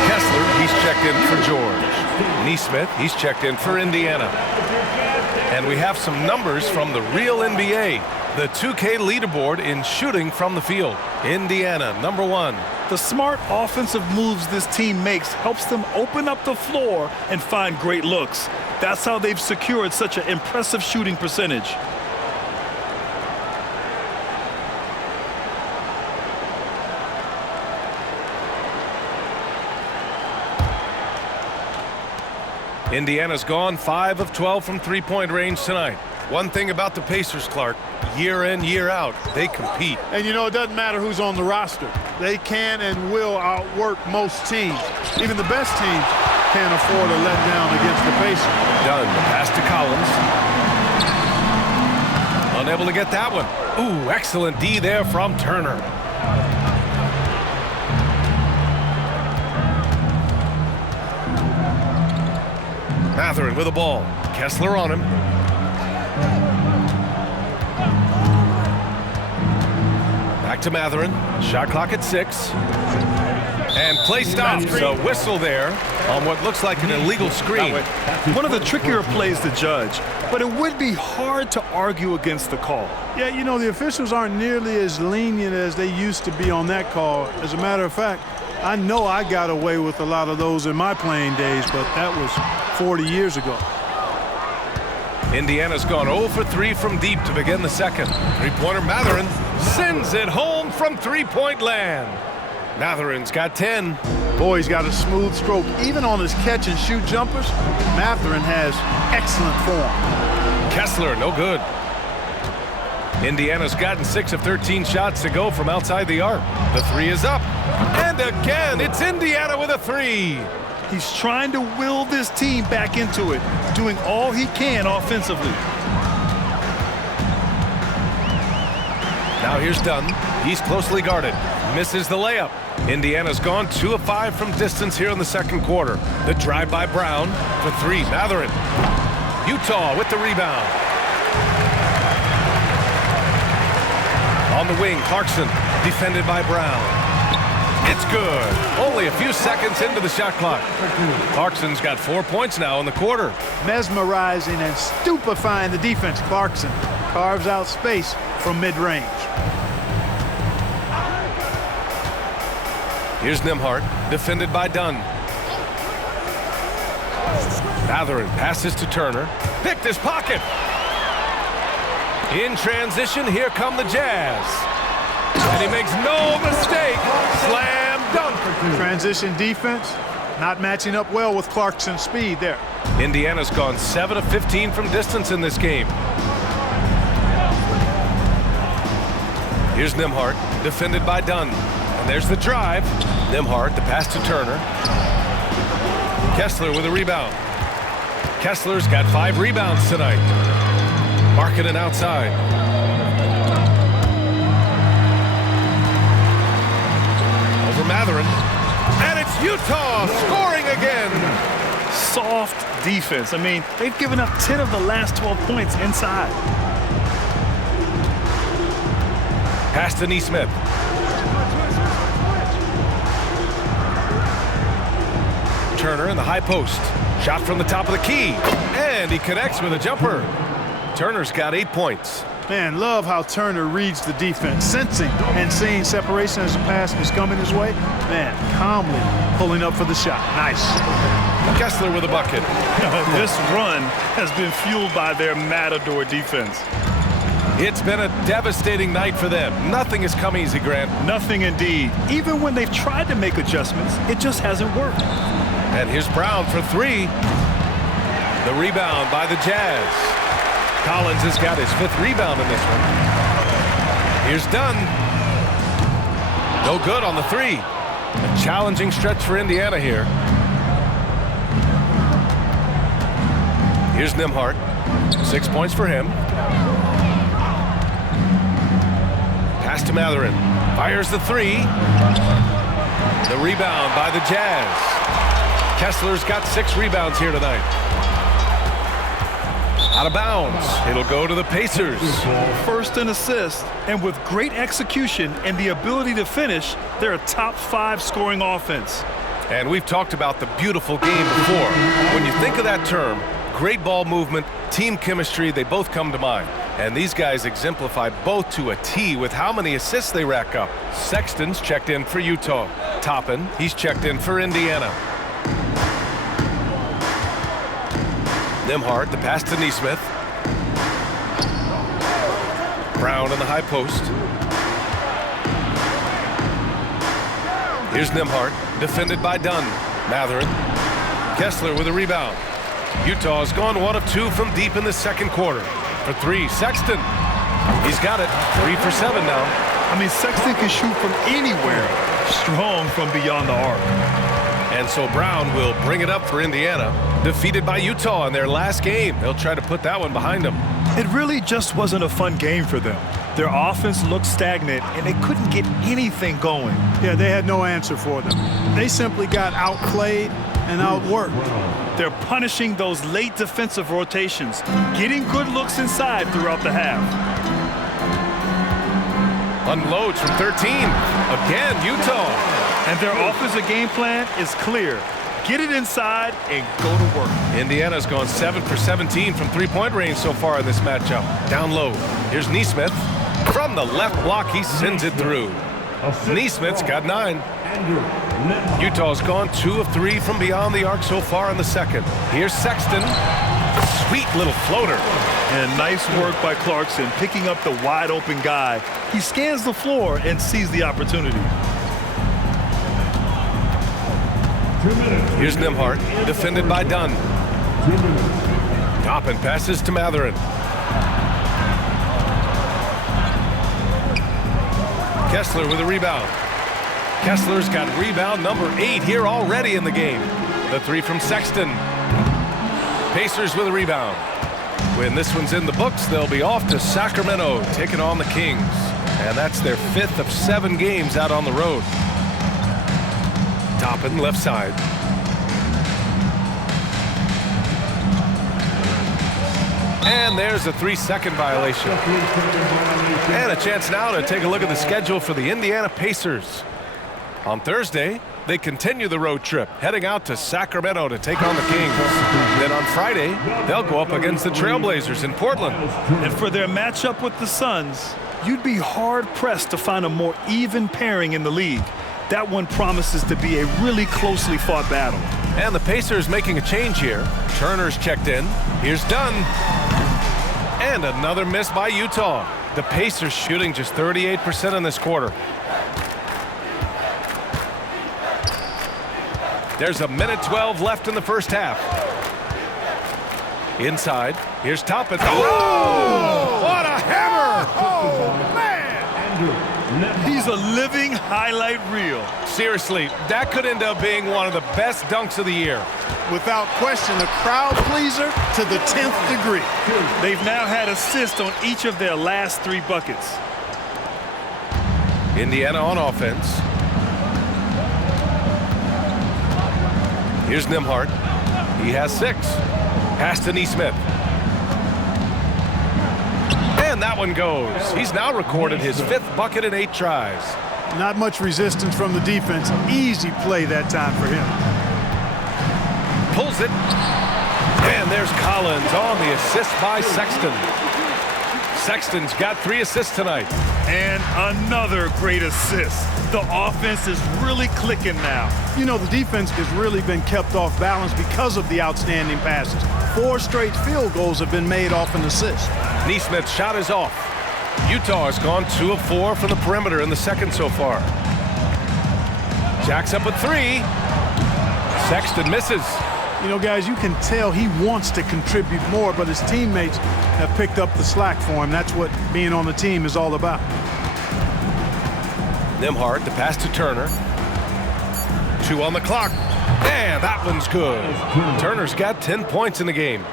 Kessler, he's checked in for George. Nesmith, he's checked in for Indiana. And we have some numbers from the real NBA. The 2K leaderboard in shooting from the field. Indiana, number 1. The smart offensive moves this team makes helps them open up the floor and find great looks. That's how they've secured such an impressive shooting percentage. Indiana's gone 5 of 12 from three-point range tonight. One thing about the Pacers, Clark, year in, year out, they compete. And you know, it doesn't matter who's on the roster. They can and will outwork most teams. Even the best teams can't afford to let down against the Pacers. Done. The pass to Collins. Unable to get that one. Ooh, excellent D there from Turner. Mathurin with the ball. Kessler on him. Back to Mathurin. Shot clock at 6. And play stopped. So whistle there on what looks like an illegal screen. One of the trickier plays to judge, but it would be hard to argue against the call. Yeah, you know, the officials aren't nearly as lenient as they used to be on that call. As a matter of fact, I know I got away with a lot of those in my playing days, but that was 40 years ago. Indiana's gone 0 for 3 from deep to begin the second. Three-pointer Mathurin sends it home from three-point land. Mathurin's got 10. Boy, he's got a smooth stroke. Even on his catch-and-shoot jumpers, Mathurin has excellent form. Kessler, no good. Indiana's gotten 6 of 13 shots to go from outside the arc. The 3 is up. And again, it's Indiana with a 3. He's trying to will this team back into it, doing all he can offensively. Now here's Dunn. He's closely guarded. Misses the layup. Indiana's gone 2 of 5 from distance here in the second quarter. The drive by Brown for 3. Mathurin. Utah with the rebound. On the wing, Clarkson, defended by Brown. It's good. Only a few seconds into the shot clock. Clarkson's got 4 points now in the quarter. Mesmerizing and stupefying the defense. Clarkson carves out space from mid-range. Here's Nembhard, defended by Dunn. Mathurin passes to Turner. Picked his pocket. In transition, here come the Jazz. And he makes no mistake. Slam dunk. Transition defense, not matching up well with Clarkson's speed there. Indiana's gone 7 of 15 from distance in this game. Here's Nembhard, defended by Dunn. And there's the drive. Nembhard, the pass to Turner. Kessler with a rebound. Kessler's got 5 rebounds tonight. Markkanen outside. Over Mathurin. And it's Utah scoring again. Soft defense. I mean, they've given up 10 of the last 12 points inside. Pass to Nesmith. Turner in the high post. Shot from the top of the key. And he connects with a jumper. Turner's got 8 points. Man, love how Turner reads the defense, sensing and seeing separation as the pass is coming his way. Man, calmly pulling up for the shot. Nice. Kessler with a bucket. This run has been fueled by their matador defense. It's been a devastating night for them. Nothing has come easy, Grant. Nothing indeed. Even when they've tried to make adjustments, it just hasn't worked. And here's Brown for 3. The rebound by the Jazz. Collins has got his 5th rebound in this one. Here's Dunn. No good on the 3. A challenging stretch for Indiana here. Here's Nembhard. 6 points for him. Pass to Mathurin. Fires the 3. The rebound by the Jazz. Kessler's got 6 rebounds here tonight. Out of bounds. It'll go to the Pacers. First in assists, and with great execution and the ability to finish, they're a top 5 scoring offense. And we've talked about the beautiful game before. When you think of that term, great ball movement, team chemistry, they both come to mind. And these guys exemplify both to a T with how many assists they rack up. Sexton's checked in for Utah. Toppin, he's checked in for Indiana. Nembhard, the pass to Nesmith. Brown in the high post. Here's Nembhard, defended by Dunn. Mathurin. Kessler with a rebound. Utah's gone 1 of 2 from deep in the second quarter. For 3, Sexton. He's got it. 3 for 7 now. I mean, Sexton can shoot from anywhere. Strong from beyond the arc. And so Brown will bring it up for Indiana. Defeated by Utah in their last game. They'll try to put that one behind them. It really just wasn't a fun game for them. Their offense looked stagnant, and they couldn't get anything going. Yeah, they had no answer for them. They simply got outplayed and outworked. They're punishing those late defensive rotations, getting good looks inside throughout the half. Unloads from 13. Again, Utah. And their offensive game plan is clear. Get it inside and go to work. Indiana's gone 7 for 17 from three-point range so far in this matchup. Down low. Here's Nesmith. From the left block, he sends it through. Nesmith's got 9. Utah's gone 2 of 3 from beyond the arc so far in the second. Here's Sexton. Sweet little floater. And nice work by Clarkson picking up the wide open guy. He scans the floor and sees the opportunity. Here's Nembhard, defended by Dunn. Toppin passes to Mathurin. Kessler with a rebound. Kessler's got rebound number 8 here already in the game. The 3 from Sexton. Pacers with a rebound. When this one's in the books, they'll be off to Sacramento, taking on the Kings. And that's their 5th of 7 games out on the road. Toppin, left side. And there's a 3-second violation. And a chance now to take a look at the schedule for the Indiana Pacers. On Thursday, they continue the road trip, heading out to Sacramento to take on the Kings. Then on Friday, they'll go up against the Trailblazers in Portland. And for their matchup with the Suns, you'd be hard-pressed to find a more even pairing in the league. That one promises to be a really closely fought battle. And the Pacers making a change here. Turner's checked in. Here's Dunn. And another miss by Utah. The Pacers shooting just 38% in this quarter. There's a minute 12 left in the first half. Inside, here's Toppin. Oh! What a hammer! Oh, man! He's a living highlight reel. Seriously, that could end up being one of the best dunks of the year. Without question, a crowd pleaser to the 10th degree. They've now had assists on each of their last 3 buckets. Indiana on offense. Here's Nembhard. He has 6. Pass to Nesmith. And that one goes. He's now recorded his 5th bucket in 8 tries. Not much resistance from the defense. Easy play that time for him. Pulls it. And there's Collins on the assist by Sexton. Sexton's got 3 assists tonight. And another great assist. The offense is really clicking now. You know, the defense has really been kept off balance because of the outstanding passes. 4 straight field goals have been made off an assist. Nesmith's shot is off. Utah has gone 2 of 4 from the perimeter in the second so far. Jacks up at 3. Sexton misses. You know, guys, you can tell he wants to contribute more, but his teammates have picked up the slack for him. That's what being on the team is all about. Nembhard, the pass to Turner. 2 on the clock. And that one's good. Turner's got 10 points in the game.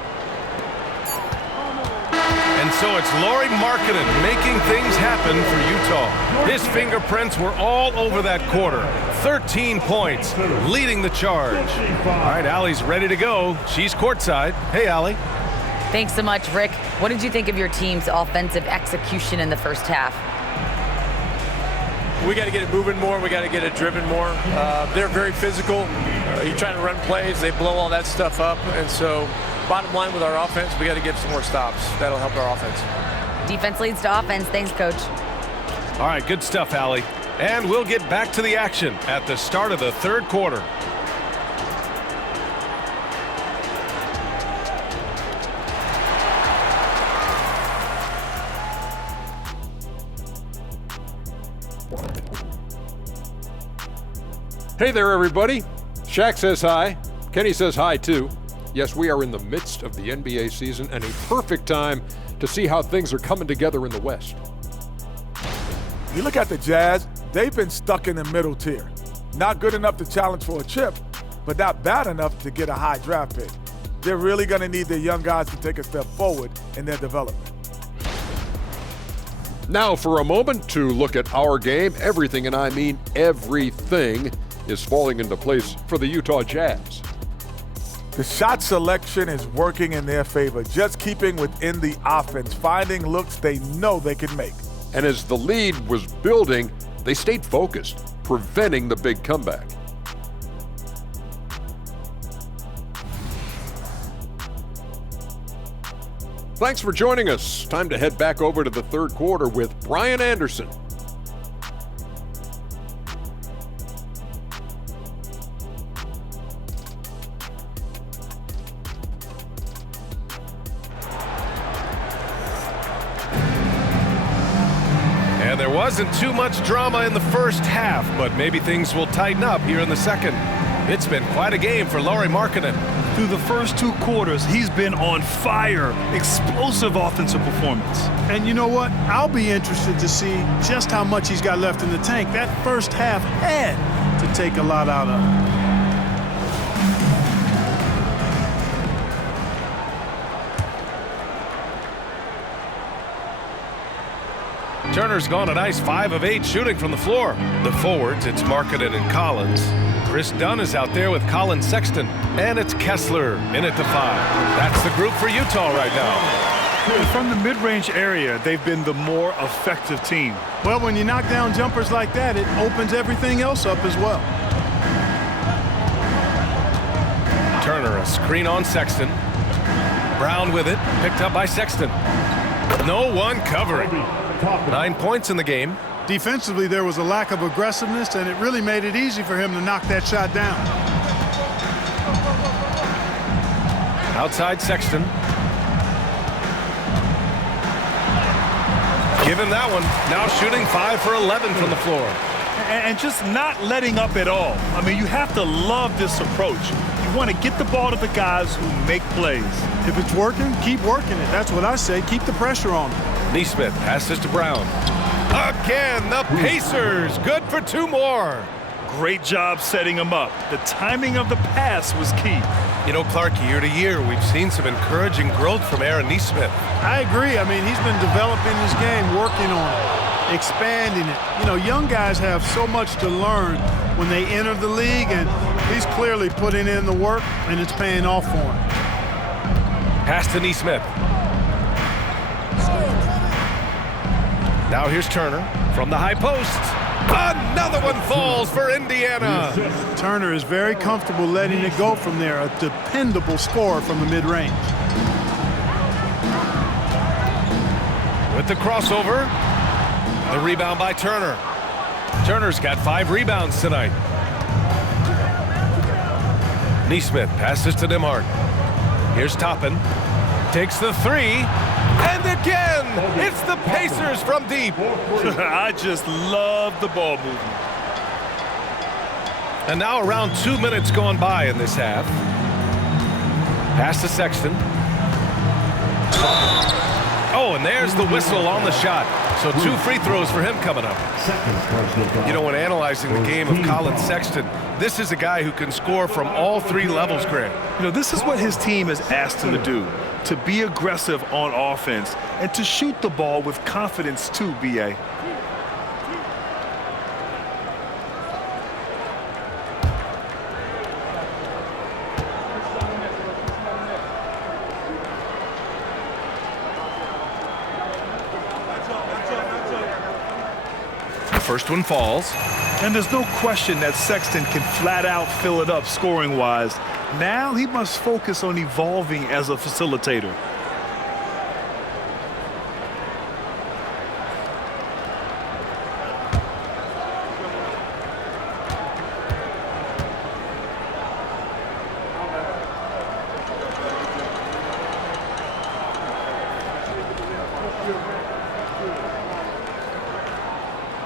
And so it's Lauri Markkanen making things happen for Utah. His fingerprints were all over that quarter. 13 points, leading the charge. All right, Allie's ready to go. She's courtside. Hey, Allie. Thanks so much, Rick. What did you think of your team's offensive execution in the first half? We got to get it moving more. We got to get it driven more. They're very physical. You're trying to run plays. They blow all that stuff up. And so bottom line with our offense, we got to get some more stops. That'll help our offense. Defense leads to offense. Thanks, Coach. All right, good stuff, Allie. And we'll get back to the action at the start of the third quarter. Hey there, everybody. Shaq says hi. Kenny says hi, too. Yes, we are in the midst of the NBA season and a perfect time to see how things are coming together in the West. You look at the Jazz, they've been stuck in the middle tier. Not good enough to challenge for a chip, but not bad enough to get a high draft pick. They're really going to need their young guys to take a step forward in their development. Now for a moment to look at our game. Everything, and I mean everything, is falling into place for the Utah Jazz. The shot selection is working in their favor, just keeping within the offense, finding looks they know they can make. And as the lead was building, they stayed focused, preventing the big comeback. Thanks for joining us. Time to head back over to the third quarter with Brian Anderson. And there wasn't too much drama in the first half, but maybe things will tighten up here in the second. It's been quite a game for Lauri Markkanen. Through the first two quarters, he's been on fire. Explosive offensive performance. And you know what? I'll be interested to see just how much he's got left in the tank. That first half had to take a lot out of him. Turner's gone a nice 5 of 8 shooting from the floor. The forwards, it's Markkanen and Collins. Chris Dunn is out there with Colin Sexton. And it's Kessler in at the 5. That's the group for Utah right now. From the mid-range area, they've been the more effective team. Well, when you knock down jumpers like that, it opens everything else up as well. Turner, a screen on Sexton. Brown with it, picked up by Sexton. No one covering. 9 points in the game. Defensively, there was a lack of aggressiveness, and it really made it easy for him to knock that shot down. Outside Sexton. Give him that one. Now shooting 5 for 11 from the floor. And just not letting up at all. I mean, you have to love this approach. You want to get the ball to the guys who make plays. If it's working, keep working it. That's what I say. Keep the pressure on him. Nesmith passes to Brown. Again, the Pacers. Good for 2 more. Great job setting him up. The timing of the pass was key. You know, Clark, year to year, we've seen some encouraging growth from Aaron Nesmith. I agree. I mean, he's been developing his game, working on it, expanding it. You know, young guys have so much to learn when they enter the league, and he's clearly putting in the work, and it's paying off for him. Pass to Nesmith. Now here's Turner from the high post. Another one falls for Indiana. Turner is very comfortable letting it go from there. A dependable scorer from the mid-range. With the crossover, the rebound by Turner. Turner's got 5 rebounds tonight. Nesmith passes to Nembhard. Here's Toppin. Takes the 3. And again, it's the Pacers from deep. I just love the ball movement. And now around 2 minutes gone by in this half. Pass to Sexton. Oh, and there's the whistle on the shot. So 2 free throws for him coming up. You know, when analyzing the game of Colin Sexton, this is a guy who can score from all 3 levels, Grant. You know, this is what his team has asked him to do. To be aggressive on offense and to shoot the ball with confidence too, B.A. First one falls. And there's no question that Sexton can flat out fill it up scoring-wise. Now he must focus on evolving as a facilitator.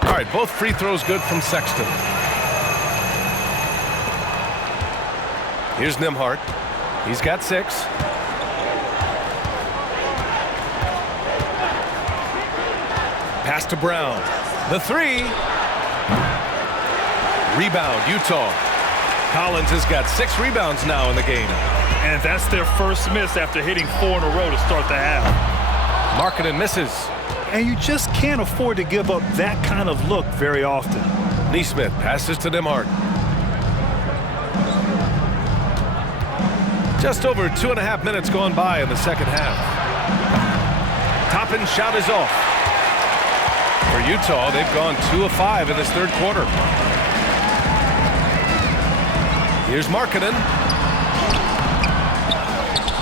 All right, both free throws good from Sexton. Here's Nembhard. He's got 6. Pass to Brown. The 3. Rebound, Utah. Collins has got 6 rebounds now in the game. And that's their first miss after hitting 4 in a row to start the half. Markkanen misses. And you just can't afford to give up that kind of look very often. Nesmith passes to Nembhard. Just over 2.5 minutes gone by in the second half. Toppin's shot is off. For Utah, they've gone 2 of 5 in this third quarter. Here's Markkanen.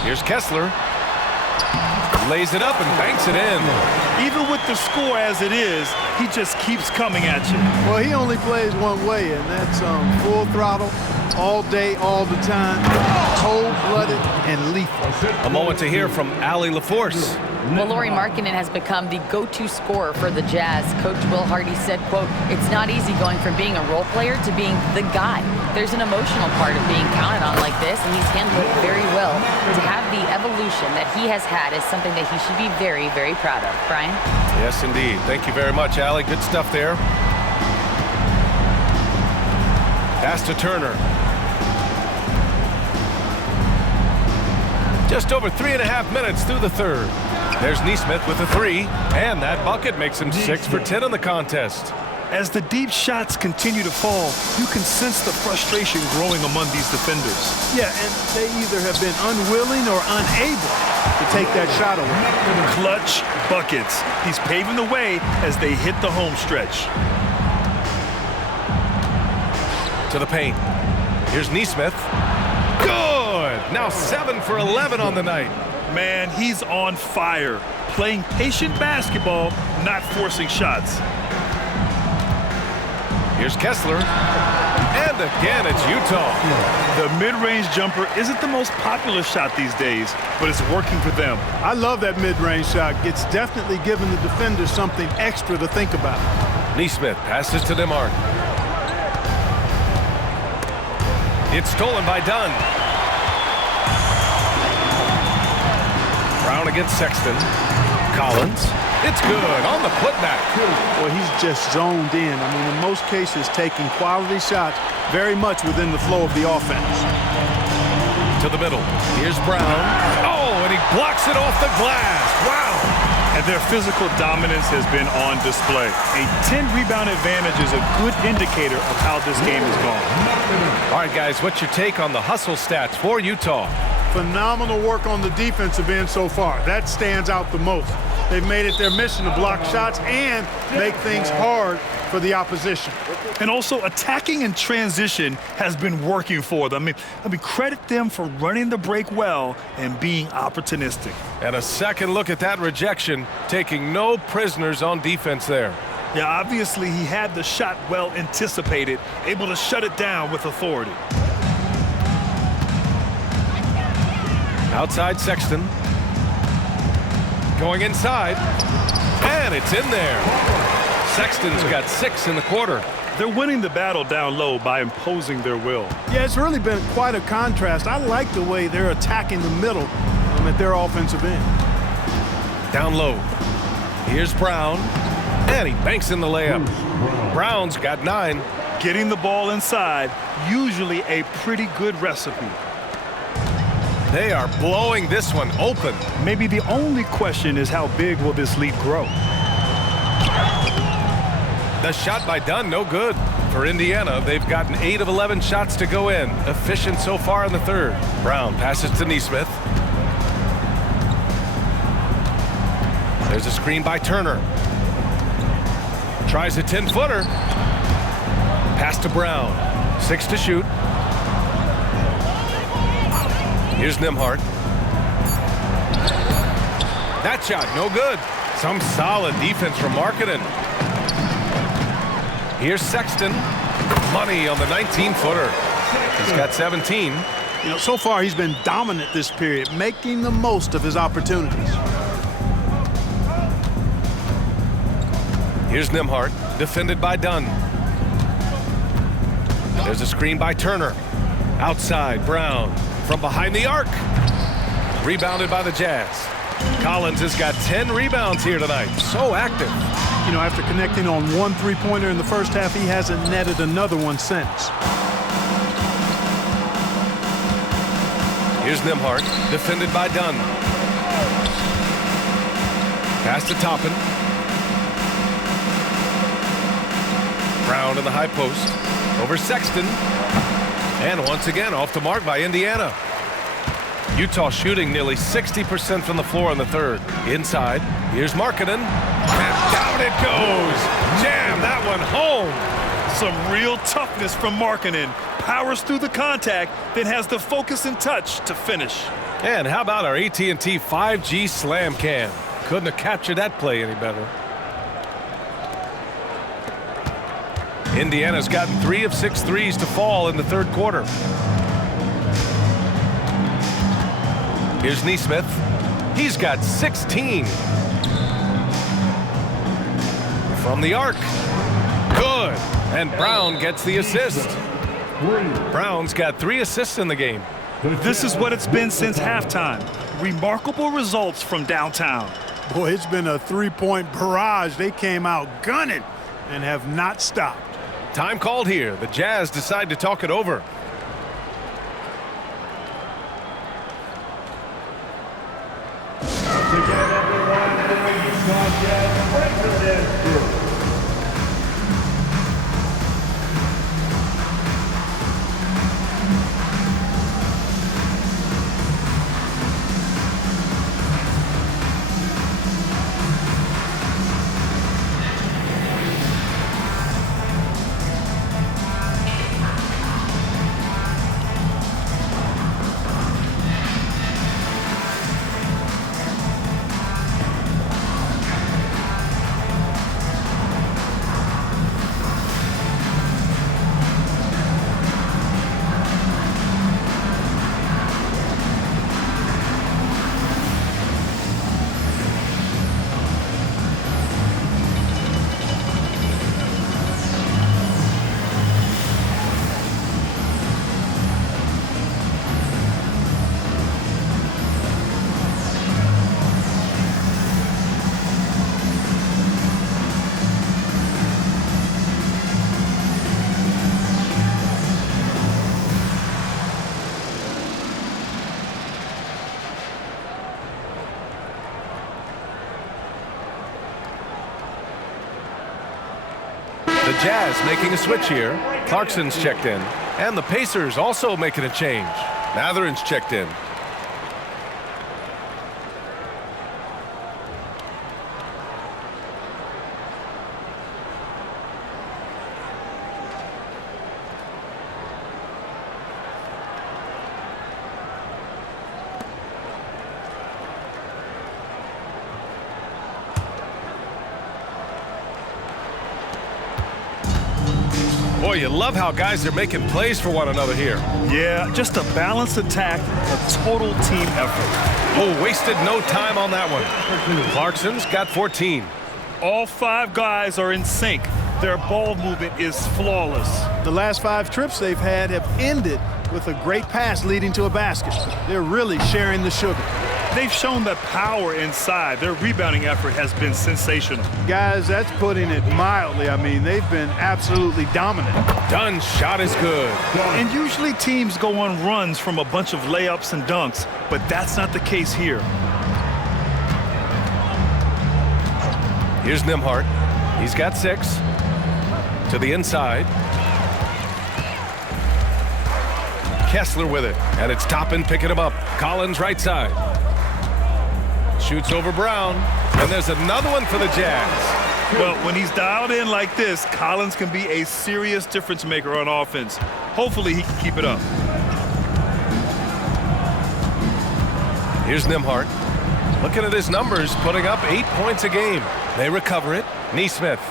Here's Kessler. Lays it up and banks it in. Even with the score as it is, he just keeps coming at you. Well, he only plays one way, and that's full throttle, all day, all the time, cold-blooded and lethal. A moment to hear from Allie LaForce. Well, Lauri Markkanen has become the go-to scorer for the Jazz. Coach Will Hardy said, quote, "It's not easy going from being a role player to being the guy. There's an emotional part of being counted on like this, and he's handled it very well. To have the evolution that he has had is something that he should be very, very proud of." Brian? Yes, indeed. Thank you very much, Allie. Good stuff there. Pass to Turner. Just over 3.5 minutes through the third. There's Nesmith with a 3, and that bucket makes him 6 for 10 in the contest. As the deep shots continue to fall, you can sense the frustration growing among these defenders. Yeah, and they either have been unwilling or unable to take that shot away. Clutch buckets. He's paving the way as they hit the home stretch. To the paint. Here's Nesmith. Good! Now 7 for 11 on the night. Man, he's on fire. Playing patient basketball, not forcing shots. Here's Kessler. And again, it's Utah. The mid-range jumper isn't the most popular shot these days, but it's working for them. I love that mid-range shot. It's definitely giving the defenders something extra to think about. Nesmith passes to Nembhard. It's stolen by Dunn. Brown against Sexton. Collins. It's good on the putback. Well, he's just zoned in. I mean, in most cases, taking quality shots very much within the flow of the offense. To the middle. Here's Brown. Oh, and he blocks it off the glass. Wow. And their physical dominance has been on display. A 10-rebound advantage is a good indicator of how this game has gone. All right, guys, what's your take on the hustle stats for Utah? Phenomenal work on the defensive end so far. That stands out the most. They've made it their mission to block shots and make things hard for the opposition. And also attacking in transition has been working for them. I mean, credit them for running the break well and being opportunistic. And a second look at that rejection, taking no prisoners on defense there. Yeah, obviously he had the shot well anticipated, able to shut it down with authority. Outside Sexton. Going inside. And it's in there. Sexton's got 6 in the quarter. They're winning the battle down low by imposing their will. Yeah, it's really been quite a contrast. I like the way they're attacking the middle at their offensive end. Down low. Here's Brown. And he banks in the layup. Brown's got 9. Getting the ball inside, usually a pretty good recipe. They are blowing this one open. Maybe the only question is how big will this lead grow? The shot by Dunn, no good. For Indiana, they've gotten 8 of 11 shots to go in. Efficient so far in the third. Brown passes to Nesmith. There's a screen by Turner. Tries a 10-footer. Pass to Brown. 6 to shoot. Here's Nembhard. That shot, no good. Some solid defense from Markkanen. Here's Sexton. Money on the 19-footer. He's got 17. You know, so far he's been dominant this period, making the most of his opportunities. Here's Nembhard, defended by Dunn. There's a screen by Turner. Outside, Brown from behind the arc. Rebounded by the Jazz. Collins has got 10 rebounds here tonight. So active. You know, after connecting on 1 3-pointer in the first half, he hasn't netted another one since. Here's Nembhard, defended by Dunn. Pass to Toppin. Brown in the high post. Over Sexton. And once again, off the mark by Indiana. Utah shooting nearly 60% from the floor in the third. Inside, here's Markkanen. And down it goes. Jam that one home. Some real toughness from Markkanen. Powers through the contact, then has the focus and touch to finish. And how about our AT&T 5G slam cam? Couldn't have captured that play any better. Indiana's gotten 3 of 6 threes to fall in the third quarter. Here's Nesmith. He's got 16. From the arc. Good. And Brown gets the assist. Brown's got 3 assists in the game. This is what it's been since halftime. Remarkable results from downtown. Boy, it's been a 3-point barrage. They came out gunning and have not stopped. Time called here. The Jazz decide to talk it over. The Jazz making a switch here. Clarkson's checked in. And the Pacers also making a change. Matherin's checked in. Boy, you love how guys are making plays for one another here. Yeah, just a balanced attack, a total team effort. Oh, wasted no time on that one. Clarkson's got 14. All 5 guys are in sync. Their ball movement is flawless. The last 5 trips they've had have ended with a great pass leading to a basket. They're really sharing the sugar. They've shown the power inside. Their rebounding effort has been sensational. Guys, that's putting it mildly. I mean, they've been absolutely dominant. Dunn's shot is good. And usually teams go on runs from a bunch of layups and dunks, but that's not the case here. Here's Nembhard. He's got 6. To the inside. Kessler with it. And it's Toppin picking him up. Collins right side. Shoots over Brown. And there's another one for the Jazz. Well, when he's dialed in like this, Collins can be a serious difference maker on offense. Hopefully he can keep it up. Here's Nembhard. Looking at his numbers, putting up 8 points a game. They recover it. Nesmith.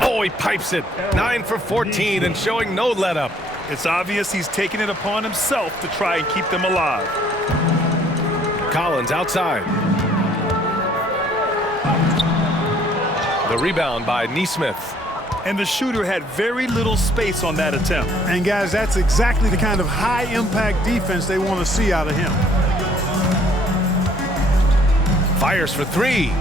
Oh, he pipes it. 9 for 14 and showing no let-up. It's obvious he's taking it upon himself to try and keep them alive. Collins outside. The rebound by Nesmith. And the shooter had very little space on that attempt. And guys, that's exactly the kind of high-impact defense they want to see out of him. Fires for 3.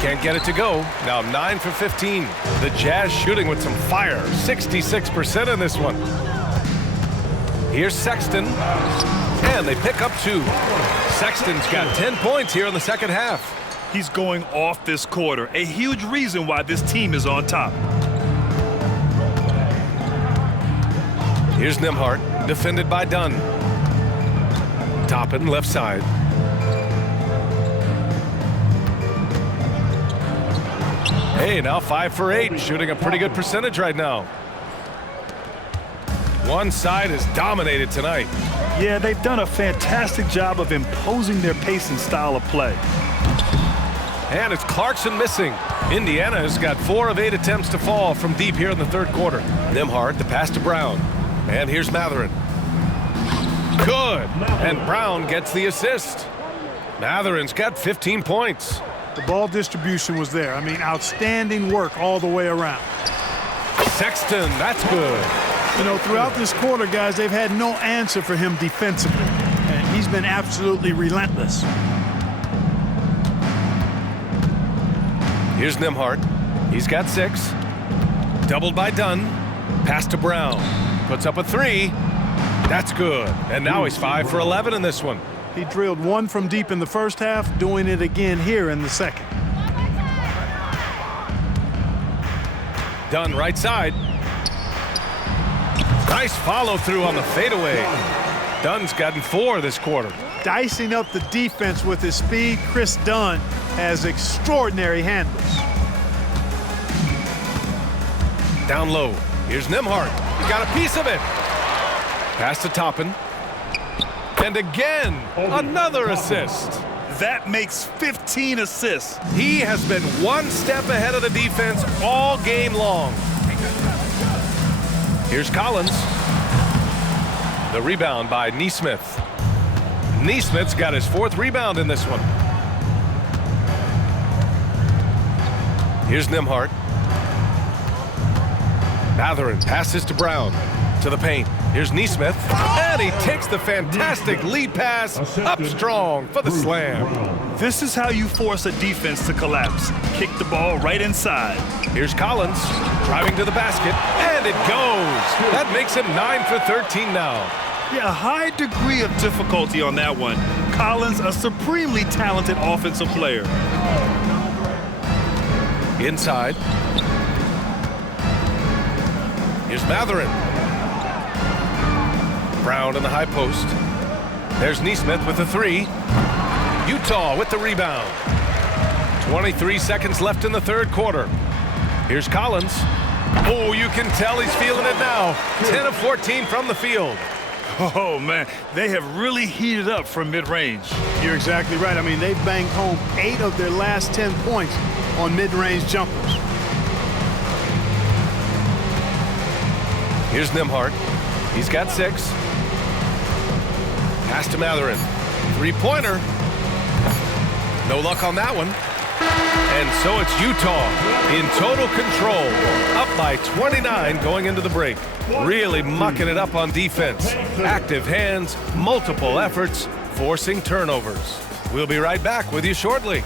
Can't get it to go. Now 9 for 15. The Jazz shooting with some fire. 66% in this one. Here's Sexton. And they pick up 2. Sexton's got 10 points here in the second half. He's going off this quarter. A huge reason why this team is on top. Here's Nembhard. Defended by Dunn. Toppin left side. Hey, now 5 for 8, shooting a pretty good percentage right now. One side is dominated tonight. Yeah, they've done a fantastic job of imposing their pace and style of play. And it's Clarkson missing. Indiana has got 4 of 8 attempts to fall from deep here in the third quarter. Nembhard, the pass to Brown. And here's Matherin. Good. And Brown gets the assist. Matherin's got 15 points. The ball distribution was there. I mean, outstanding work all the way around. Sexton, that's good. You know, throughout this quarter, guys, they've had no answer for him defensively. And he's been absolutely relentless. Here's Nembhard. He's got 6. Doubled by Dunn. Pass to Brown. Puts up a 3. That's good. And now he's 5 for 11 in this one. He drilled 1 from deep in the first half, doing it again here in the second. Dunn right side. Nice follow through on the fadeaway. Dunn's gotten 4 this quarter. Dicing up the defense with his speed, Chris Dunn has extraordinary handles. Down low. Here's Nembhard. He got a piece of it. Pass to Toppin. And again, another assist. That makes 15 assists. He has been 1 step ahead of the defense all game long. Here's Collins. The rebound by Nesmith. Nesmith's got his 4th rebound in this one. Here's Nembhard. Matherin passes to Brown. To the paint. Here's Nesmith. And he takes the fantastic lead pass up strong for the slam. This is how you force a defense to collapse. Kick the ball right inside. Here's Collins driving to the basket. And it goes. That makes him 9 for 13 now. Yeah, a high degree of difficulty on that one. Collins, a supremely talented offensive player. Inside. Here's Matherin. Brown in the high post. There's Nesmith with the 3. Utah with the rebound. 23 seconds left in the third quarter. Here's Collins. Oh, you can tell he's feeling it now. 10 of 14 from the field. Oh, man, they have really heated up from mid-range. You're exactly right. I mean, they've banged home 8 of their last 10 points on mid-range jumpers. Here's Nembhard. He's got 6. Pass to Matherin. 3-pointer. No luck on that one. And so it's Utah in total control. Up by 29 going into the break. Really mucking it up on defense. Active hands, multiple efforts, forcing turnovers. We'll be right back with you shortly.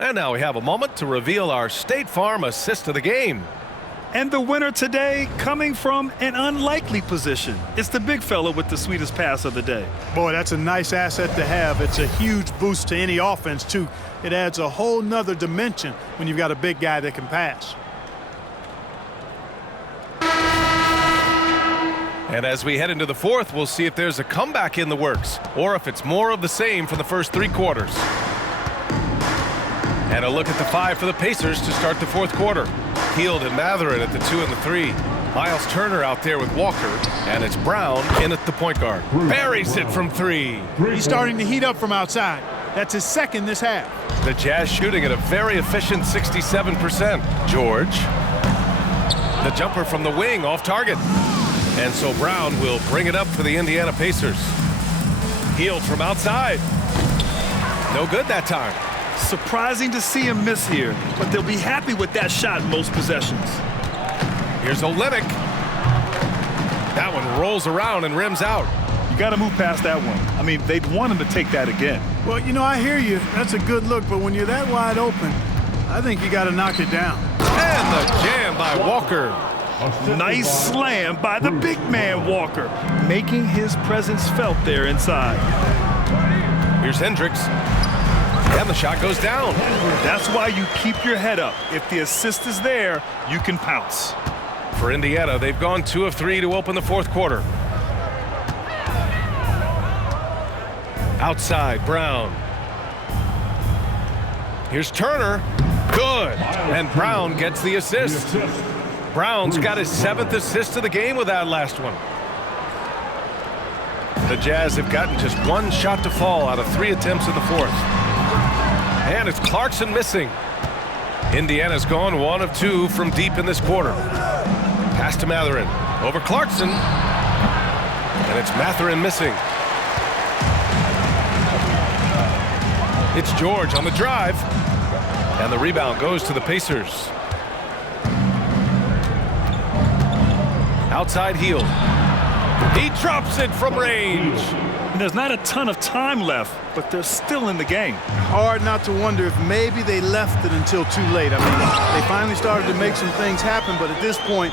And now we have a moment to reveal our State Farm assist of the game. And the winner today coming from an unlikely position. It's the big fella with the sweetest pass of the day. Boy, that's a nice asset to have. It's a huge boost to any offense, too. It adds a whole nother dimension when you've got a big guy that can pass. And as we head into the fourth, we'll see if there's a comeback in the works or if it's more of the same for the first 3 quarters. And a look at the 5 for the Pacers to start the fourth quarter. Hield and Matherin at the 2 and the 3. Miles Turner out there with Walker, and it's Brown in at the point guard. Buries it from 3. He's starting to heat up from outside. That's his second this half. The Jazz shooting at a very efficient 67%. George. The jumper from the wing off target. And so Brown will bring it up for the Indiana Pacers. Hield from outside. No good that time. Surprising to see him miss here, but they'll be happy with that shot most possessions. Here's Olynyk. That one rolls around and rims out. You got to move past that one. I mean, they'd want him to take that again. Well, you know, I hear you. That's a good look, but when you're that wide open, I think you got to knock it down. And the jam by Walker. Nice slam by the big man Walker, making his presence felt there inside. Here's Hendricks. And the shot goes down. That's why you keep your head up. If the assist is there, you can pounce. For Indiana, they've gone 2 of 3 to open the fourth quarter. Outside, Brown. Here's Turner. Good. And Brown gets the assist. Brown's got his 7th assist of the game with that last one. The Jazz have gotten just 1 shot to fall out of 3 attempts in the fourth. And it's Clarkson missing. Indiana's gone 1 of 2 from deep in this quarter. Pass to Matherin. Over Clarkson. And it's Matherin missing. It's George on the drive. And the rebound goes to the Pacers. Outside Hield. He drops it from range. And there's not a ton of time left, but they're still in the game. Hard not to wonder if maybe they left it until too late. I mean, they finally started to make some things happen, but at this point,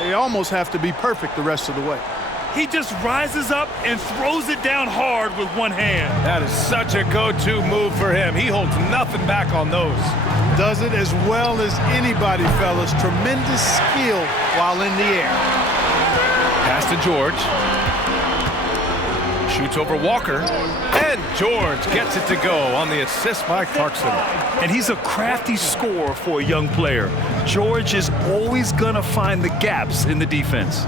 they almost have to be perfect the rest of the way. He just rises up and throws it down hard with one hand. That is such a go-to move for him. He holds nothing back on those. Does it as well as anybody, fellas. Tremendous skill while in the air. Pass to George. Shoots over Walker. And George gets it to go on the assist by Clarkson. And he's a crafty scorer for a young player. George is always going to find the gaps in the defense.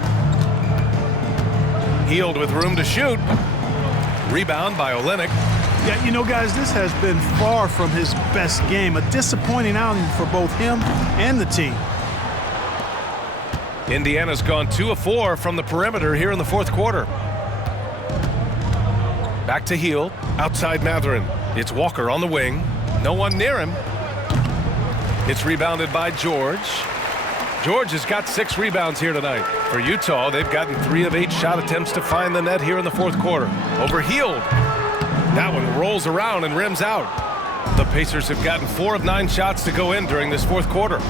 Hield with room to shoot. Rebound by Olynyk. Yeah, you know, guys, this has been far from his best game. A disappointing outing for both him and the team. Indiana's gone 2 of 4 from the perimeter here in the fourth quarter. Back to Hield. Outside Matherin. It's Walker on the wing. No one near him. It's rebounded by George. George has got 6 rebounds here tonight. For Utah, they've gotten 3 of 8 shot attempts to find the net here in the fourth quarter. Over Hield. That one rolls around and rims out. The Pacers have gotten 4 of 9 shots to go in during this fourth quarter.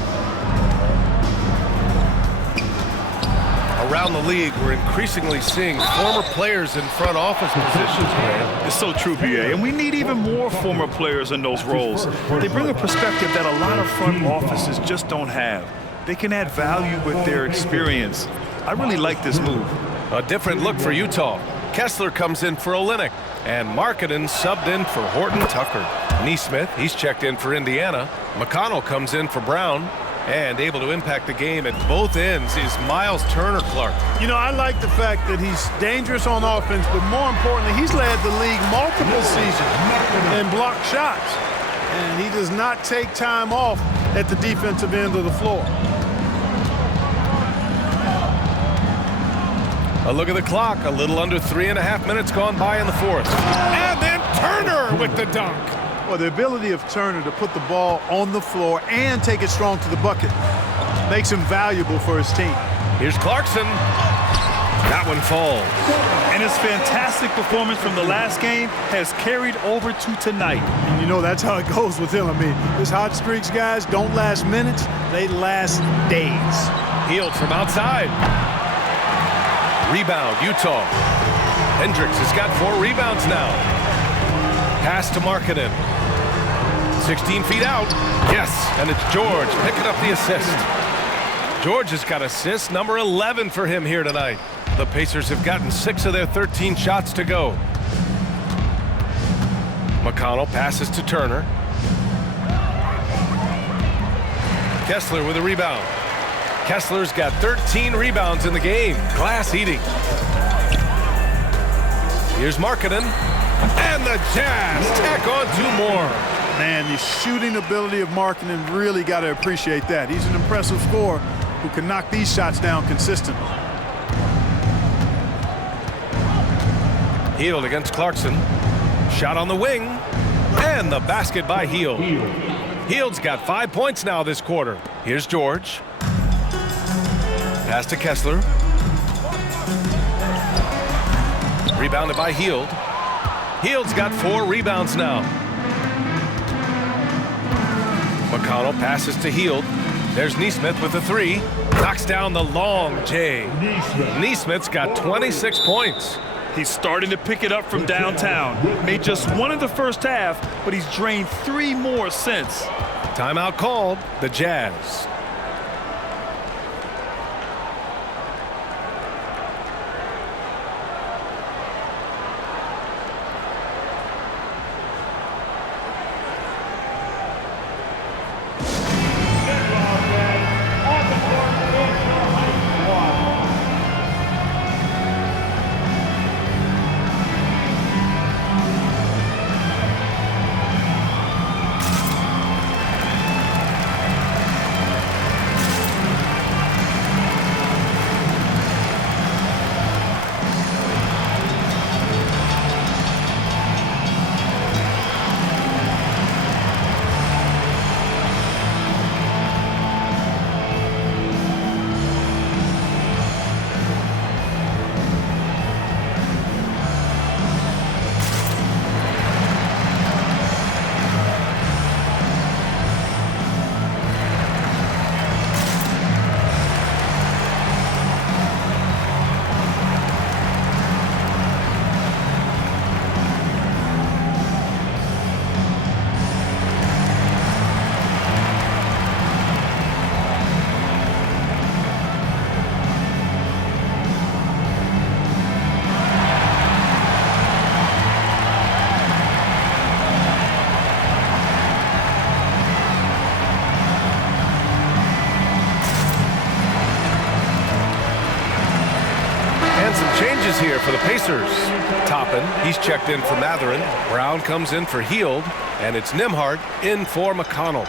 Around the league, we're increasingly seeing former players in front office positions, man. It's so true, BA, and we need even more former players in those roles. They bring a perspective that a lot of front offices just don't have. They can add value with their experience. I really like this move. A different look for Utah. Kessler comes in for Olynyk, and Markkanen subbed in for Horton Tucker. Nesmith, he's checked in for Indiana. McConnell comes in for Brown. And able to impact the game at both ends is Miles Turner Clark. You know, I like the fact that he's dangerous on offense, but more importantly, he's led the league multiple seasons and blocked shots. And he does not take time off at the defensive end of the floor. A look at the clock. A little under 3.5 minutes gone by in the fourth. And then Turner with the dunk. Well, the ability of Turner to put the ball on the floor and take it strong to the bucket makes him valuable for his team. Here's Clarkson. That one falls. And his fantastic performance from the last game has carried over to tonight. And you know, that's how it goes with him. I mean, his hot streaks, guys, don't last minutes. They last days. Hield from outside. Rebound, Utah. Hendricks has got 4 rebounds now. Pass to Markkanen. 16 feet out. Yes, and it's George picking up the assist. George has got assist number 11 for him here tonight. The Pacers have gotten 6 of their 13 shots to go. McConnell passes to Turner. Kessler with a rebound. Kessler's got 13 rebounds in the game. Glass eating. Here's Markkanen. And the Jazz tack on 2 more. Man, the shooting ability of Markkanen, really got to appreciate that. He's an impressive scorer who can knock these shots down consistently. Hield against Clarkson. Shot on the wing. And the basket by Hield. Hield's got 5 points now this quarter. Here's George. Pass to Kessler. Rebounded by Hield. Hield's got 4 rebounds now. McConnell passes to Hield. There's Nesmith with a 3. Knocks down the long J. Nesmith's got 26 points. He's starting to pick it up from downtown. Made just 1 in the first half, but he's drained 3 more since. Timeout called, the Jazz. Changes here for the Pacers. Toppin, he's checked in for Matherin. Brown comes in for Hield, and it's Nembhard in for McConnell.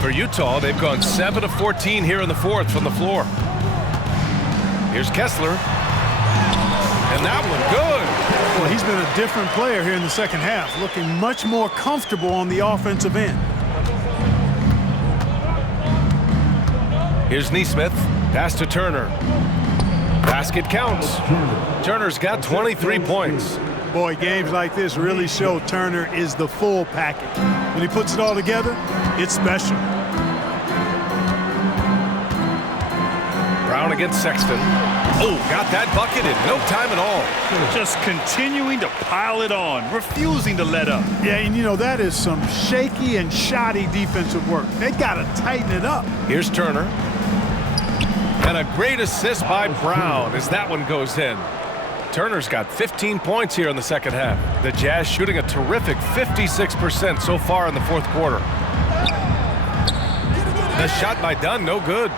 For Utah, they've gone 7 of 14 here in the 4th from the floor. Here's Kessler. And that one good. Well, he's been a different player here in the second half, looking much more comfortable on the offensive end. Here's Nesmith. Pass to Turner. Basket counts. Turner's got 23 points. Boy, games like this really show Turner is the full package. When he puts it all together, it's special. Brown against Sexton. Oh, got that bucket in no time at all. Just continuing to pile it on, refusing to let up. Yeah, and you know, that is some shaky and shoddy defensive work. They got to tighten it up. Here's Turner. And a great assist by Brown as that one goes in. Turner's got 15 points here in the second half. The Jazz shooting a terrific 56% so far in the 4th quarter. The shot by Dunn, no good.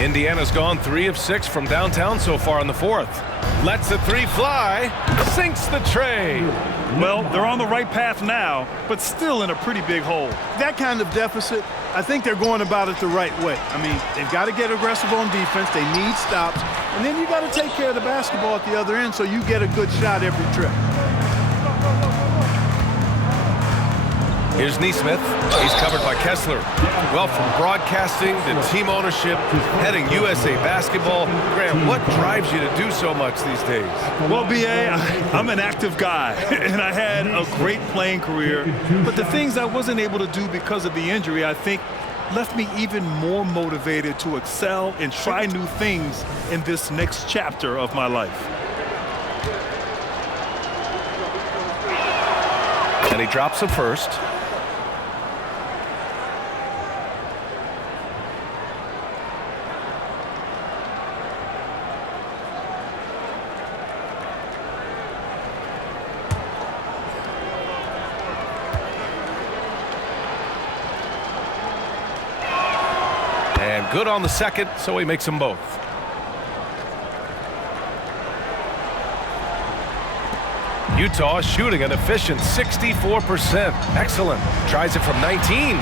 Indiana's gone 3 of 6 from downtown so far in the 4th. Lets the 3 fly, sinks the tray. Well, they're on the right path now, but still in a pretty big hole. That kind of deficit, I think they're going about it the right way. I mean, they've got to get aggressive on defense. They need stops. And then you got to take care of the basketball at the other end so you get a good shot every trip. Here's Nesmith. He's covered by Kessler. Well, from broadcasting to team ownership, heading USA basketball, Graham, what drives you to do so much these days? Well, B.A., I'm an active guy, and I had a great playing career. But the things I wasn't able to do because of the injury, I think, left me even more motivated to excel and try new things in this next chapter of my life. And he drops the first. And good on the second, so he makes them both. Utah shooting an efficient 64%. Excellent. Tries it from 19.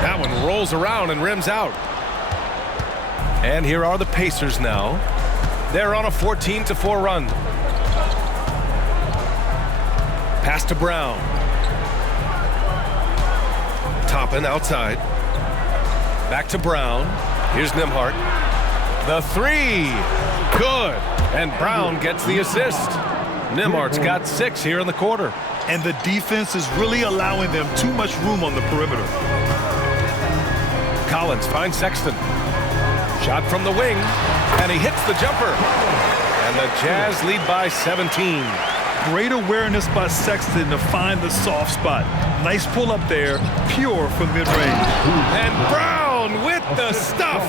That one rolls around and rims out. And here are the Pacers now. They're on a 14-4 run. Pass to Brown. Toppin outside. Back to Brown. Here's Nembhard. The three. Good. And Brown gets the assist. Nembhard's got 6 here in the quarter. And the defense is really allowing them too much room on the perimeter. Collins finds Sexton. Shot from the wing. And he hits the jumper. And the Jazz lead by 17. Great awareness by Sexton to find the soft spot. Nice pull up there, pure from mid-range. And Brown with the stuff.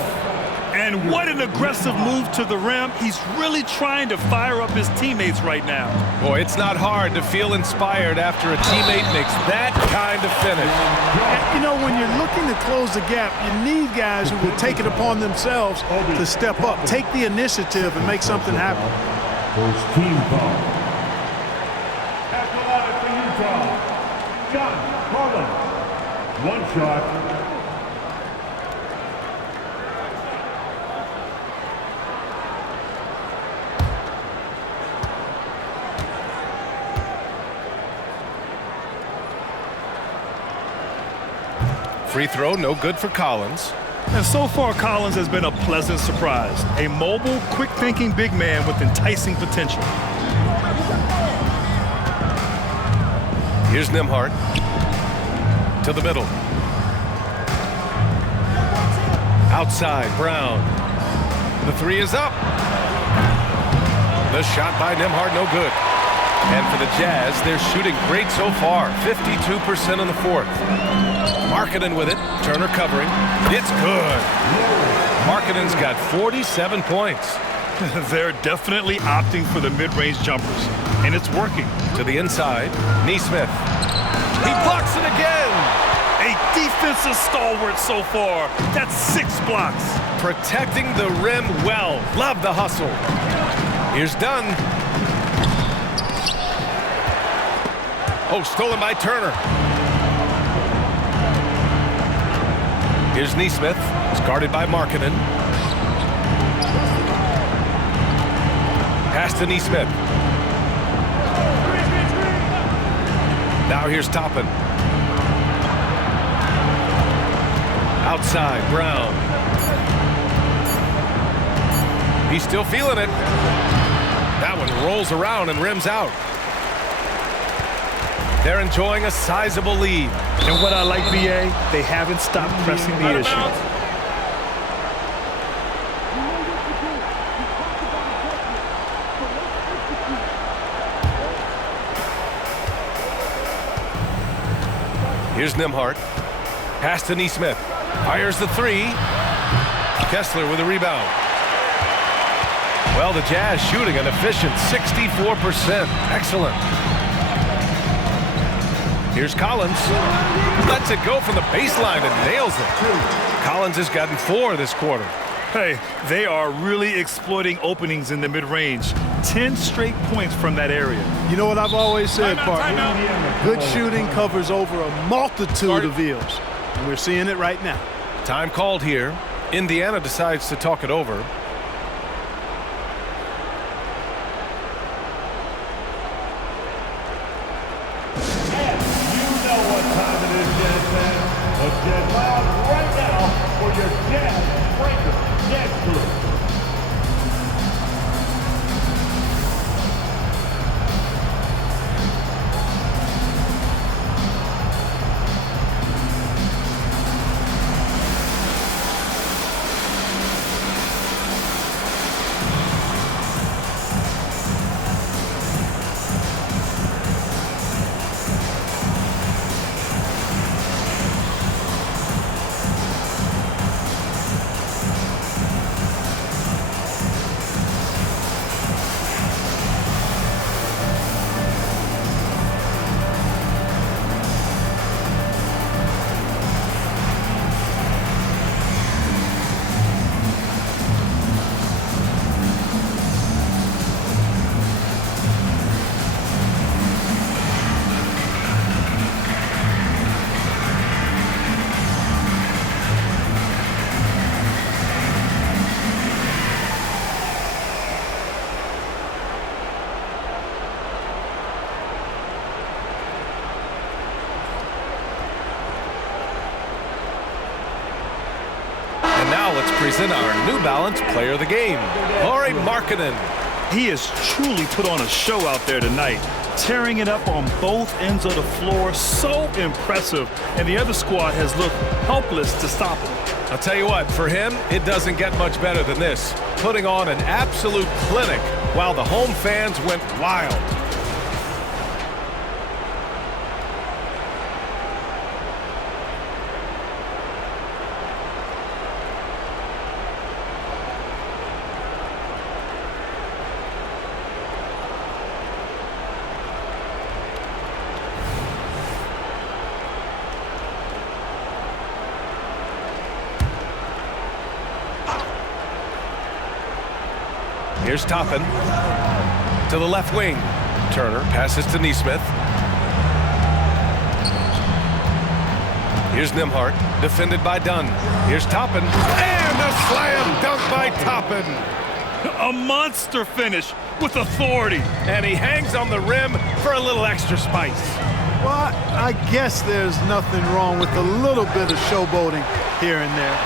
And what an aggressive move to the rim. He's really trying to fire up his teammates right now. Boy, it's not hard to feel inspired after a teammate makes that kind of finish. And, you know, when you're looking to close the gap, you need guys who will take it upon themselves to step up, take the initiative, and make something happen. First team foul. At the line for Utah, John Collins. One shot. Free throw, no good for Collins. And so far, Collins has been a pleasant surprise. A mobile, quick-thinking big man with enticing potential. Here's Nembhard. To the middle. Outside, Brown. The three is up. The shot by Nembhard, no good. And for the Jazz, they're shooting great so far. 52% in the fourth. Markkanen with it. Turner covering. It's good. Markkanen's got 47 points. They're definitely opting for the mid-range jumpers. And it's working. To the inside. Nesmith. He blocks it again. A defensive stalwart so far. That's 6 blocks. Protecting the rim well. Love the hustle. Here's Dunn. Oh, stolen by Turner. Here's Nesmith. It's guarded by Markkanen. Pass to Nesmith. Now here's Toppin. Outside, Brown. He's still feeling it. That one rolls around and rims out. They're enjoying a sizable lead. And what I like, B.A., they haven't stopped pressing the issue. Here's Nembhard. Pass to Nesmith. Fires the three. Kessler with a rebound. Well, the Jazz shooting an efficient 64%. Excellent. Here's Collins. Lets it go from the baseline and nails it. Collins has gotten 4 this quarter. Hey, they are really exploiting openings in the mid-range. 10 straight points from that area. You know what I've always said, partner? Good shooting covers over a multitude of ills. And we're seeing it right now. Time called here. Indiana decides to talk it over. And you know what time it is, Jazz fans. Let's get loud right now for your Jazz Breaker Dance Group. Now let's present our New Balance Player of the Game, Lauri Markkanen. He has truly put on a show out there tonight, tearing it up on both ends of the floor. So impressive, and the other squad has looked helpless to stop him. I'll tell you what, for him, it doesn't get much better than this. Putting on an absolute clinic while the home fans went wild. Here's Toppin to the left wing. Turner passes to Nesmith. Here's Nembhard, defended by Dunn. Here's Toppin, and a slam dunk by Toppin. A monster finish with authority. And he hangs on the rim for a little extra spice. Well, I guess there's nothing wrong with a little bit of showboating here and there.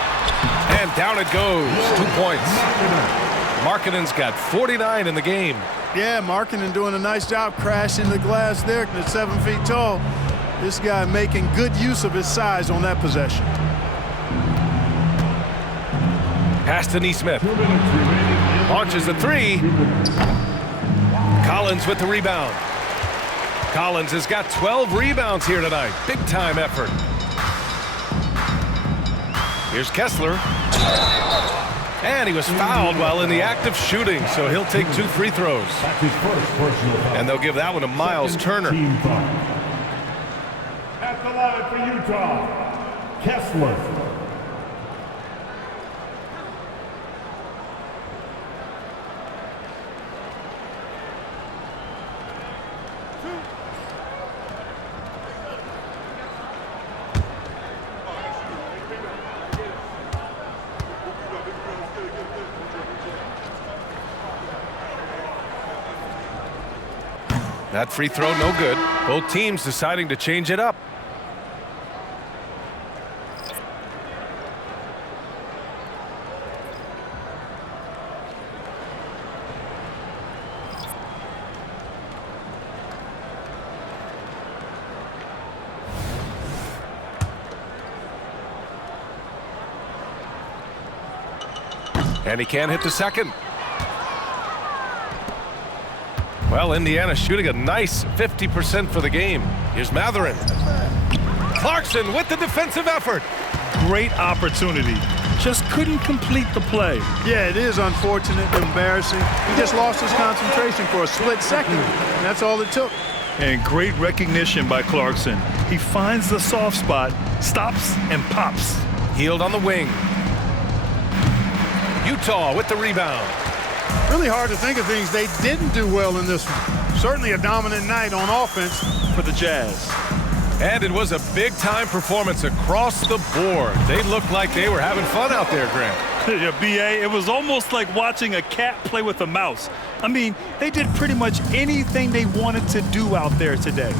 And down it goes, 2 points. Markkanen's got 49 in the game. Yeah, Markkanen doing a nice job crashing the glass there at 7 feet tall. This guy making good use of his size on that possession. Pass to Nesmith. Launches a three. Collins with the rebound. Collins has got 12 rebounds here tonight. Big time effort. Here's Kessler. And he was fouled while in the act of shooting, so he'll take 2 free throws. And they'll give that one to Miles Turner. At the line for Utah, Kessler. That free throw no good. Both teams deciding to change it up. And he can't hit the second. Well, Indiana shooting a nice 50% for the game. Here's Mathurin. Clarkson with the defensive effort. Great opportunity. Just couldn't complete the play. Yeah, it is unfortunate, embarrassing. He just lost his concentration for a split second, and that's all it took. And great recognition by Clarkson. He finds the soft spot, stops, and pops. Healed on the wing. Utah with the rebound. Really hard to think of things they didn't do well in this one. Certainly a dominant night on offense for the Jazz. And it was a big-time performance across the board. They looked like they were having fun out there, Grant. Yeah, B.A., it was almost like watching a cat play with a mouse. I mean, they did pretty much anything they wanted to do out there today.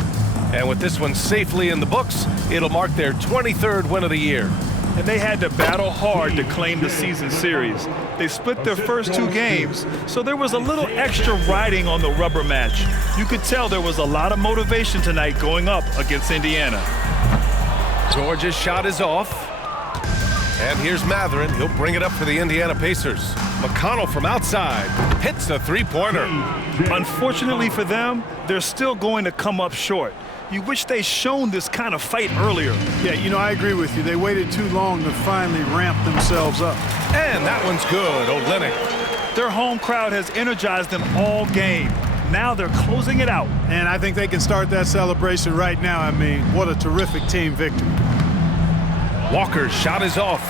And with this one safely in the books, it'll mark their 23rd win of the year. And they had to battle hard to claim the season series. They split their first 2 games, so there was a little extra riding on the rubber match. You could tell there was a lot of motivation tonight going up against Indiana. Georgia's shot is off. And here's Matherin. He'll bring it up for the Indiana Pacers. McConnell from outside hits a three-pointer. Unfortunately for them, they're still going to come up short. You wish they'd shown this kind of fight earlier. Yeah, you know, I agree with you. They waited too long to finally ramp themselves up. And that one's good. Olynyk. Their home crowd has energized them all game. Now they're closing it out. And I think they can start that celebration right now. I mean, what a terrific team victory. Walker's shot is off.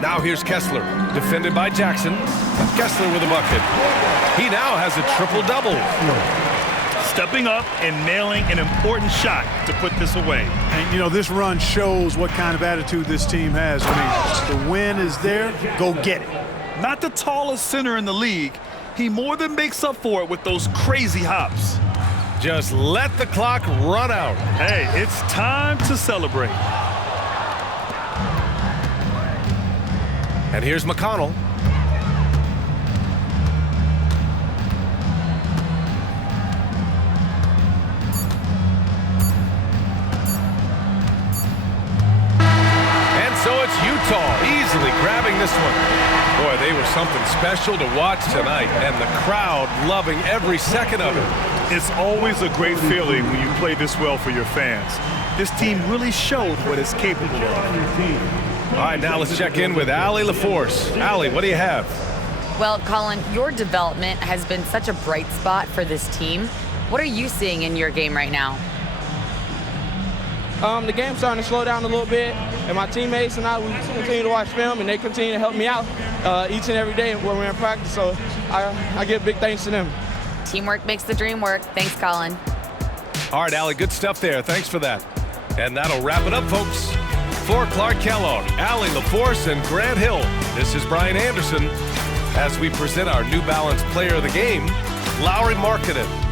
Now here's Kessler, defended by Jackson. Kessler with a bucket. He now has a triple-double. Stepping up and nailing an important shot to put this away. And, you know, this run shows what kind of attitude this team has. I mean, the win is there, go get it. Not the tallest center in the league, he more than makes up for it with those crazy hops. Just let the clock run out. Hey, it's time to celebrate. And here's McConnell. And so it's Utah easily grabbing this one. Boy, they were something special to watch tonight, and the crowd loving every second of it. It's always a great feeling when you play this well for your fans. This team really showed what it's capable of. All right, now let's check in with Allie LaForce. Allie, what do you have? Well, Colin, your development has been such a bright spot for this team. What are you seeing in your game right now? The game's starting to slow down a little bit, and my teammates and I, we continue to watch film, and they continue to help me out each and every day when we're in practice, so I give big thanks to them. Teamwork makes the dream work. Thanks, Colin. All right, Allie, good stuff there. Thanks for that. And that'll wrap it up, folks. For Clark Kellogg, Allie LaForce, and Grant Hill, this is Brian Anderson as we present our New Balance Player of the Game, Lauri Markkanen.